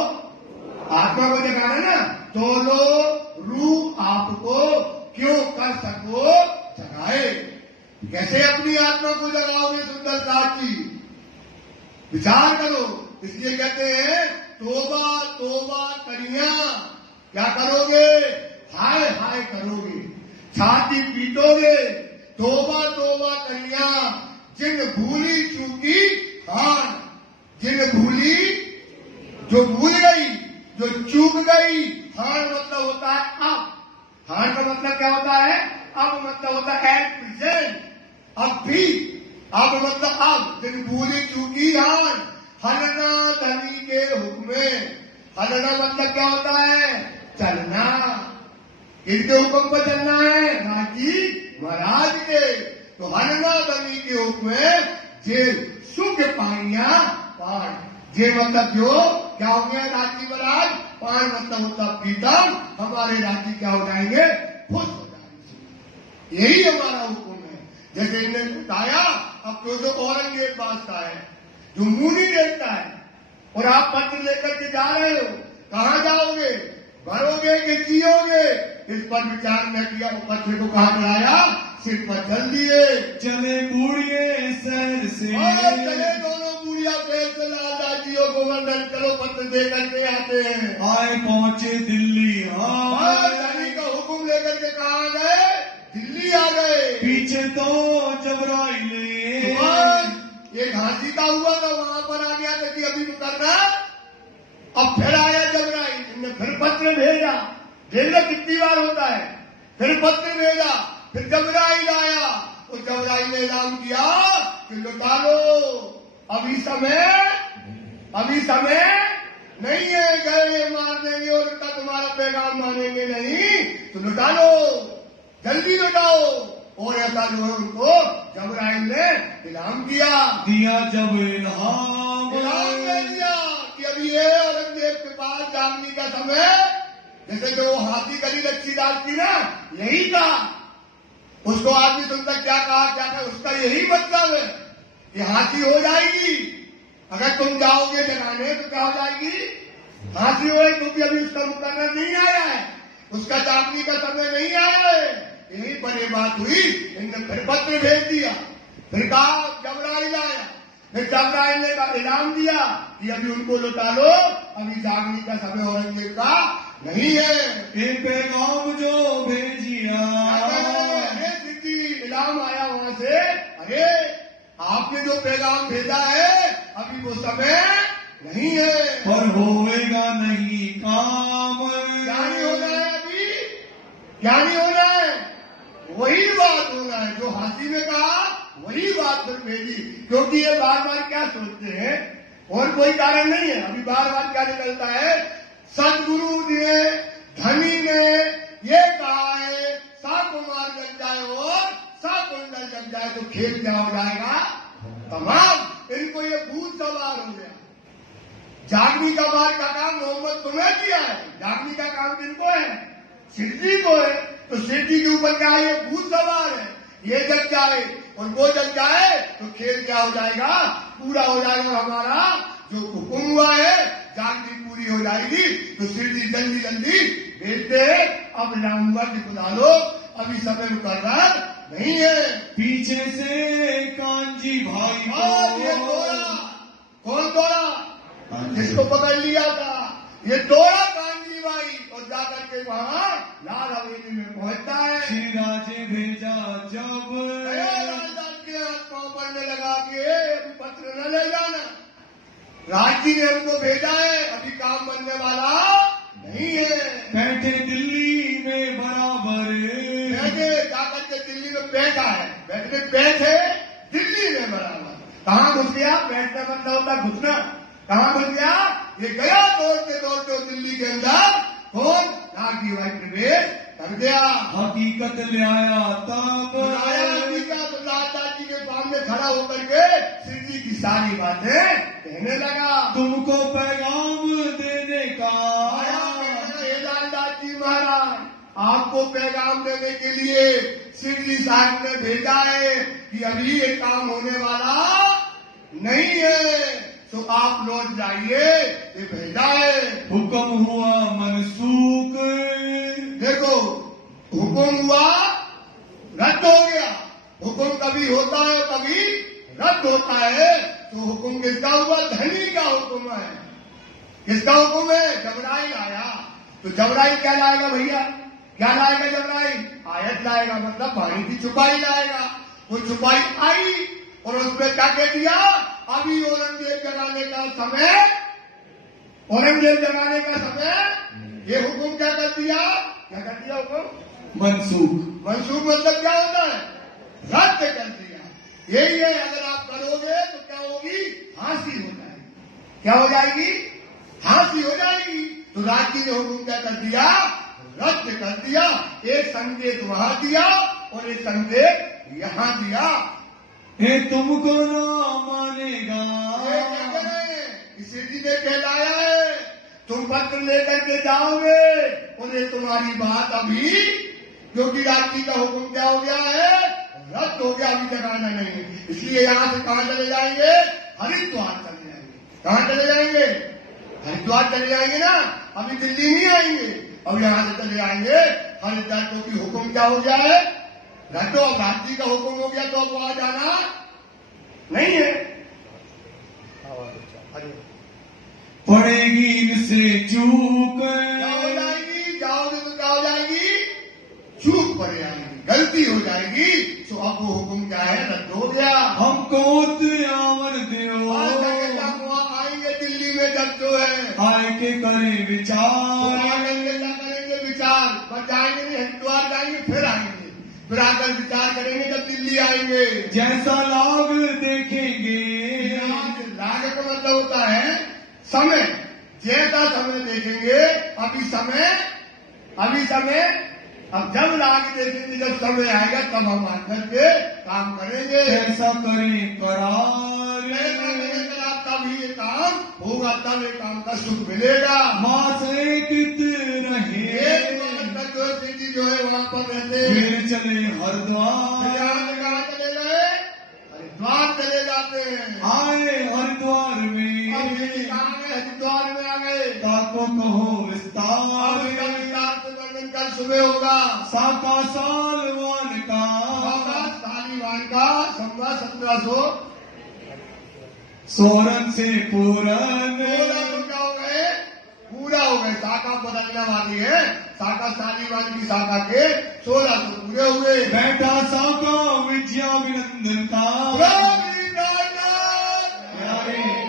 आत्मा को जगाना ना, तो लो रूह आपको क्यों कर सको जगाए। कैसे अपनी आत्मा को जगाओगे सुंदर साथी, विचार करो। इसलिए कहते हैं तोबा तोबा करिया, क्या करोगे, हाय हाय करोगे, छाती पीटोगे, तोबा तोबा करिया, जिन भूली चूकी हार, जिन भूली, जो भूल गई, जो चूक गई। हार मतलब होता है अब, हार का मतलब क्या होता है, अब मतलब होता है एट प्रेजेंट, अब भी, अब मतलब अब, जिन भूली चूकी हार, हलना धनी के हुक्म, हलना मतलब क्या होता है, चलना, इनके हुक्म पर चलना है, राजी महाराज के, तो हलना धनी के हुक्म जे सुख पाइया पान, जे मतलब जो क्या हो गया राजी महाराज, पान मतलब होता प्रीतम, हमारे राजी क्या हो जाएंगे, खुश हो जाएंगे, यही हमारा हुक्म है। जैसे इन्हें बताया, अब तो जो औरंगजेब बादशाह है, जो मुंह नहीं देखता है, और आप पत्र लेकर के जा रहे हो, कहाँ जाओगे, मरोगे कि जियोगे, इस पर विचार न किया, वो पत्र को कहाँ चढ़ाया, सिर पर चल दिए, चले बूढ़िए शहर से, चले दोनों बूढ़िया शहर से, लाला जियो गोवर्धन चलो पत्र दे करके आते हैं, आए पहुंचे दिल्ली, रानी का हुक्म लेकर के कहाँ गए, दिल्ली आ गए। पीछे तो जबराइले, ये घासी का हुआ था, वहां पर आ गया था कि अभी तो करना, अब फिर आया जबराइल, इनने फिर पत्र भेजा, देखना कितनी बार होता है, फिर पत्र भेजा, फिर जबराइल आया, तो जबराइल ने ऐलान किया कि लुटा लो, अभी समय नहीं है, गए मार देंगे और इनका तुम्हारा पैगाम मानेंगे नहीं, तो लुटा लो, जल्दी लुटाओ। और ऐसा जो है उनको जबराइल ने इनाम दिया जब इल्हाम दे दिया कि अभी ये औरंगजेब के पास जागने का समय, जैसे जो हाथी गली लच्छीदार थी ना, यही था, उसको आदमी तुम तक क्या कहा, उसका यही मतलब है कि हाथी हो जाएगी, अगर तुम जाओगे जगाने तो क्या हो जाएगी, हाथी होए, क्योंकि अभी उसका मुकर्रर नहीं आया है, उसका जागने का समय नहीं आया है। यही बड़ी बात हुई, इनने फिर पत्र भेज दिया, फिर कहा जबराइल आया, फिर जबराइल ने इनाम दिया कि अभी उनको लुटा लो, अभी जागने का समय औरंगजेब का नहीं है। एक पैगाम जो भेजिया, अरे सिद्धि इनाम आया वहां से, अरे आपने जो पैगाम भेजा है अभी वो समय नहीं है, पर होएगा नहीं काम, क्या नहीं होना है, अभी क्या नहीं होना है, वही बात होना है जो हाथी ने कहा, वही बात फिर भेजी। क्योंकि ये बार बार क्या सोचते हैं, और कोई कारण नहीं है, अभी बार बार क्या निकलता है, सदगुरु ने धनी ने ये कहा है, साकुमार जग जाए और साकुंडल जग जाए तो खेल क्या हो जाएगा तमाम। इनको ये भूत सवार हो गया, जागनी का बार का काम मोहम्मद तुम्हें किया है, जागनी का काम किनको है, सिद्धि को है, तो सिद्धि के ऊपर क्या है, ये भूत सवार है, ये जग जाए और वो जग जाए तो खेल क्या हो जाएगा, पूरा हो जाएगा, हमारा जो हुक्म हुआ है जागनी पूरी हो जाएगी। तो सिद्धि जल्दी जल्दी भेजते हैं, अब नवंबर की बुला लो, अभी समय मुकर्रर नहीं है। पीछे से कांजी भाई ये दौड़ा, कौन दौड़ा, जिसको पकड़ लिया था, ये दौड़ा कांजी भाई, और जाकर के वहां लाल हवेली में पहुंचता है। श्री राजे भेजा जब, राजदास के हाथ पांव पड़ने लगा कि अभी पत्र न ले जाना, राज जी ने हमको भेजा है, अभी काम बनने वाला नहीं है। बैठे दिल्ली में बराबर, बैठे जाकर के दिल्ली में बैठा है, बैठे दिल्ली में बराबर, कहाँ घुस गया, बैठना मतलब होता घुसना, कहाँ घुस गया, ये गया दौड़ते दौड़ते दिल्ली के अंदर, कौन, रागी भाई प्रवेश कर गया, हकीकत ले आया तब, हकीकत दादा जी के सामने खड़ा होकर के श्री जी की सारी बातें कहने लगा। तुमको पैगाम देने का आया दादा जी महाराज, आपको पैगाम देने के लिए श्री साहब ने भेजा है कि अभी ये काम होने वाला नहीं है, तो आप लौट जाइए, ये भेजा है। हुक्म हुआ मनसूख, देखो हुक्म हुआ रद्द हो गया। हुक्म कभी होता है कभी रद्द होता है। तो हुक्म किसका हुआ? धनी का हुक्म है। किसका हुक्म है? जबराइल आया। तो जबराइल क्या लाएगा भैया? क्या लाएगा जबराइल? आयत लाएगा, मतलब पानी की छुपाई लाएगा। वो छुपाई आई और उसमें क्या कह दिया? अभी औरंगजेब जगाने का समय, औरंगजेब जगाने का समय। ये हुक्म क्या कर दिया? क्या कर दिया हुक्म? मनसूख। मनसूख मतलब क्या होता है? रद्द कर दिया। यही है, अगर आप करोगे तो क्या होगी? फांसी हो जाएगी। क्या हो जाएगी? फांसी हो जाएगी। तो राज्य ने हुक्म क्या कर दिया? रद्द कर दिया। एक संकेत वहां दिया और एक संकेत यहां दिया। ये तुमको ना मानेगा, ये क्या करें? इसी जी ने कहलाया है, तुम पत्र लेकर के जाओगे और ये तुम्हारी बात अभी, क्योंकि राज्य का हुक्म क्या हो गया है? रद्द हो गया, अभी जगाना नहीं है। इसलिए यहां से कहां चले जाएंगे? हरिद्वार चले जाएंगे। कहां चले जाएंगे? हरिद्वार चले जाएंगे ना, अभी दिल्ली नहीं आएंगे। अब यहां से चले आएंगे हरिद्वार, क्योंकि हुक्म क्या हो गया है? रद्द। राज्य का हुक्म हो गया तो अब वहां जाना नहीं है। पड़ेगी इनसे चूक, क्या हो जाएगी? जाओगे तो क्या हो जाएगी? चूक पड़ जाएगी, गलती हो जाएगी। तो अब वो हुक्म क्या है? रद्द हो गया। हमको आवन दो, आएंगे दिल्ली में जब जो है आए के करे विचार, क्या करेंगे? विचार। बस जाएंगे नहीं, हरिद्वार जाएंगे, फिर आएंगे, फिर आकर विचार करेंगे जब दिल्ली आएंगे। जैसा लाभ देखेंगे, लाग का मतलब होता है समय। जैसा समय देखेंगे, अभी समय, अब जब लाग देखेंगे, जब समय आएगा तब हम आकर के काम करेंगे। ऐसा करें करार, तब ये काम होगा, तब ये काम का सुख मिलेगा। माँ से कृत रहे, जो है वहां पर रहते, फिर चले हरिद्वार, कहाँ चले गए? हरिद्वार चले जाते हैं। आए हरिद्वार में, हरिद्वार में आ गए। बातों कहो विस्तार, से वर्णन कल सुबह होगा। साका सालवान का, तालीबान का संवत 1700 सोरन से पूरन, पूरा हो गए। शाखा बदलने वाली है। शाखा तालीबान की शाखा के 1600 पूरे हुए। बैठा साका विजयाभिनंदन का,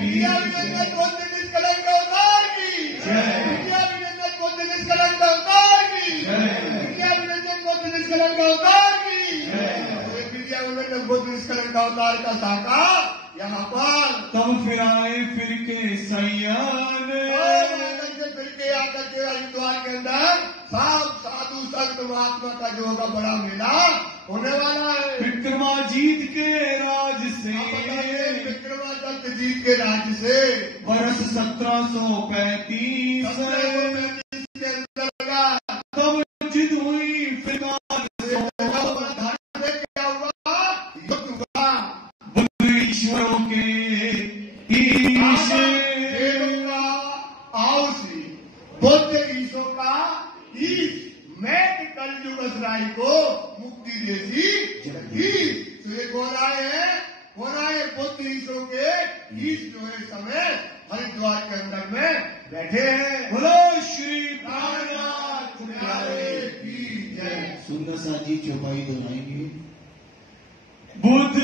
विजयाभिनंदन बोलते निष्कलंक अवतार की जय। विजयाभिनंदन बोलते निष्कलंक अवतार की जय। विजयाभिनंदन बोलते निष्कलंक अवतार की जय। विजयाभिनंदन बोलते निष्कलंक अवतार का शाखा यहाँ पर। तब फिर आए फिर के सैयान, फिर के आकर के हरिद्वार के अंदर सब साधु संत महात्मा का जो होगा बड़ा मेला होने वाला है। विक्रमाजीत के राज से, विक्रमादित्य जीत के राज्य से वर्ष 1735 के अंदर लगा। तब जिद हुई फिर क्या हुआ? युद्ध हुआ। बुद्ध ईश्वरों के ईश, बुद्ध ईशो का ईश, मैं कलयुग असराई को मुक्ति देती जगदीश। तो ये कौन आए हैं? कौन आए? बुद्ध ईशो के ईश जो है समय हरिद्वार के अंदर में बैठे हैं। बोलो श्री प्राणनाथ प्यारे की जय। सुंदर सा जी चौपाई दोहराएंगे। बुद्ध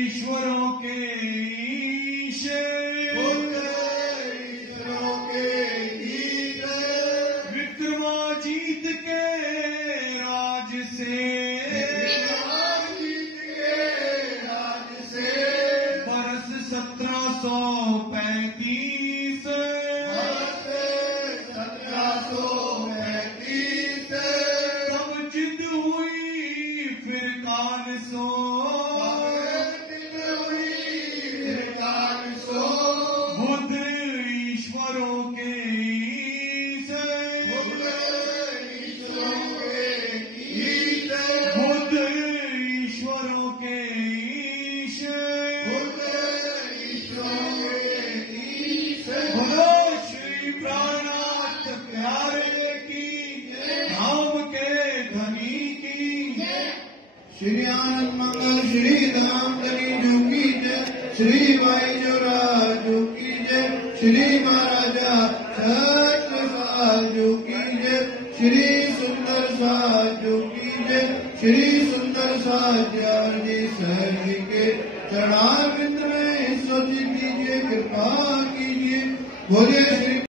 ईश्वरों के ईश, विक्रमाजीत के राज से, वर्ष 1735 तब जिद हुई फिर कान सो, श्री आनंद मंगल श्री धाम धनी जो की जय, श्री भाई जो राजू की जय, श्री महाराजा छत्रसाल की जय, श्री सुंदर साजू की जय, श्री सुंदर साजी सर के चढ़ाविंद में सोच कीजिए, कृपा कीजिए, बोले श्री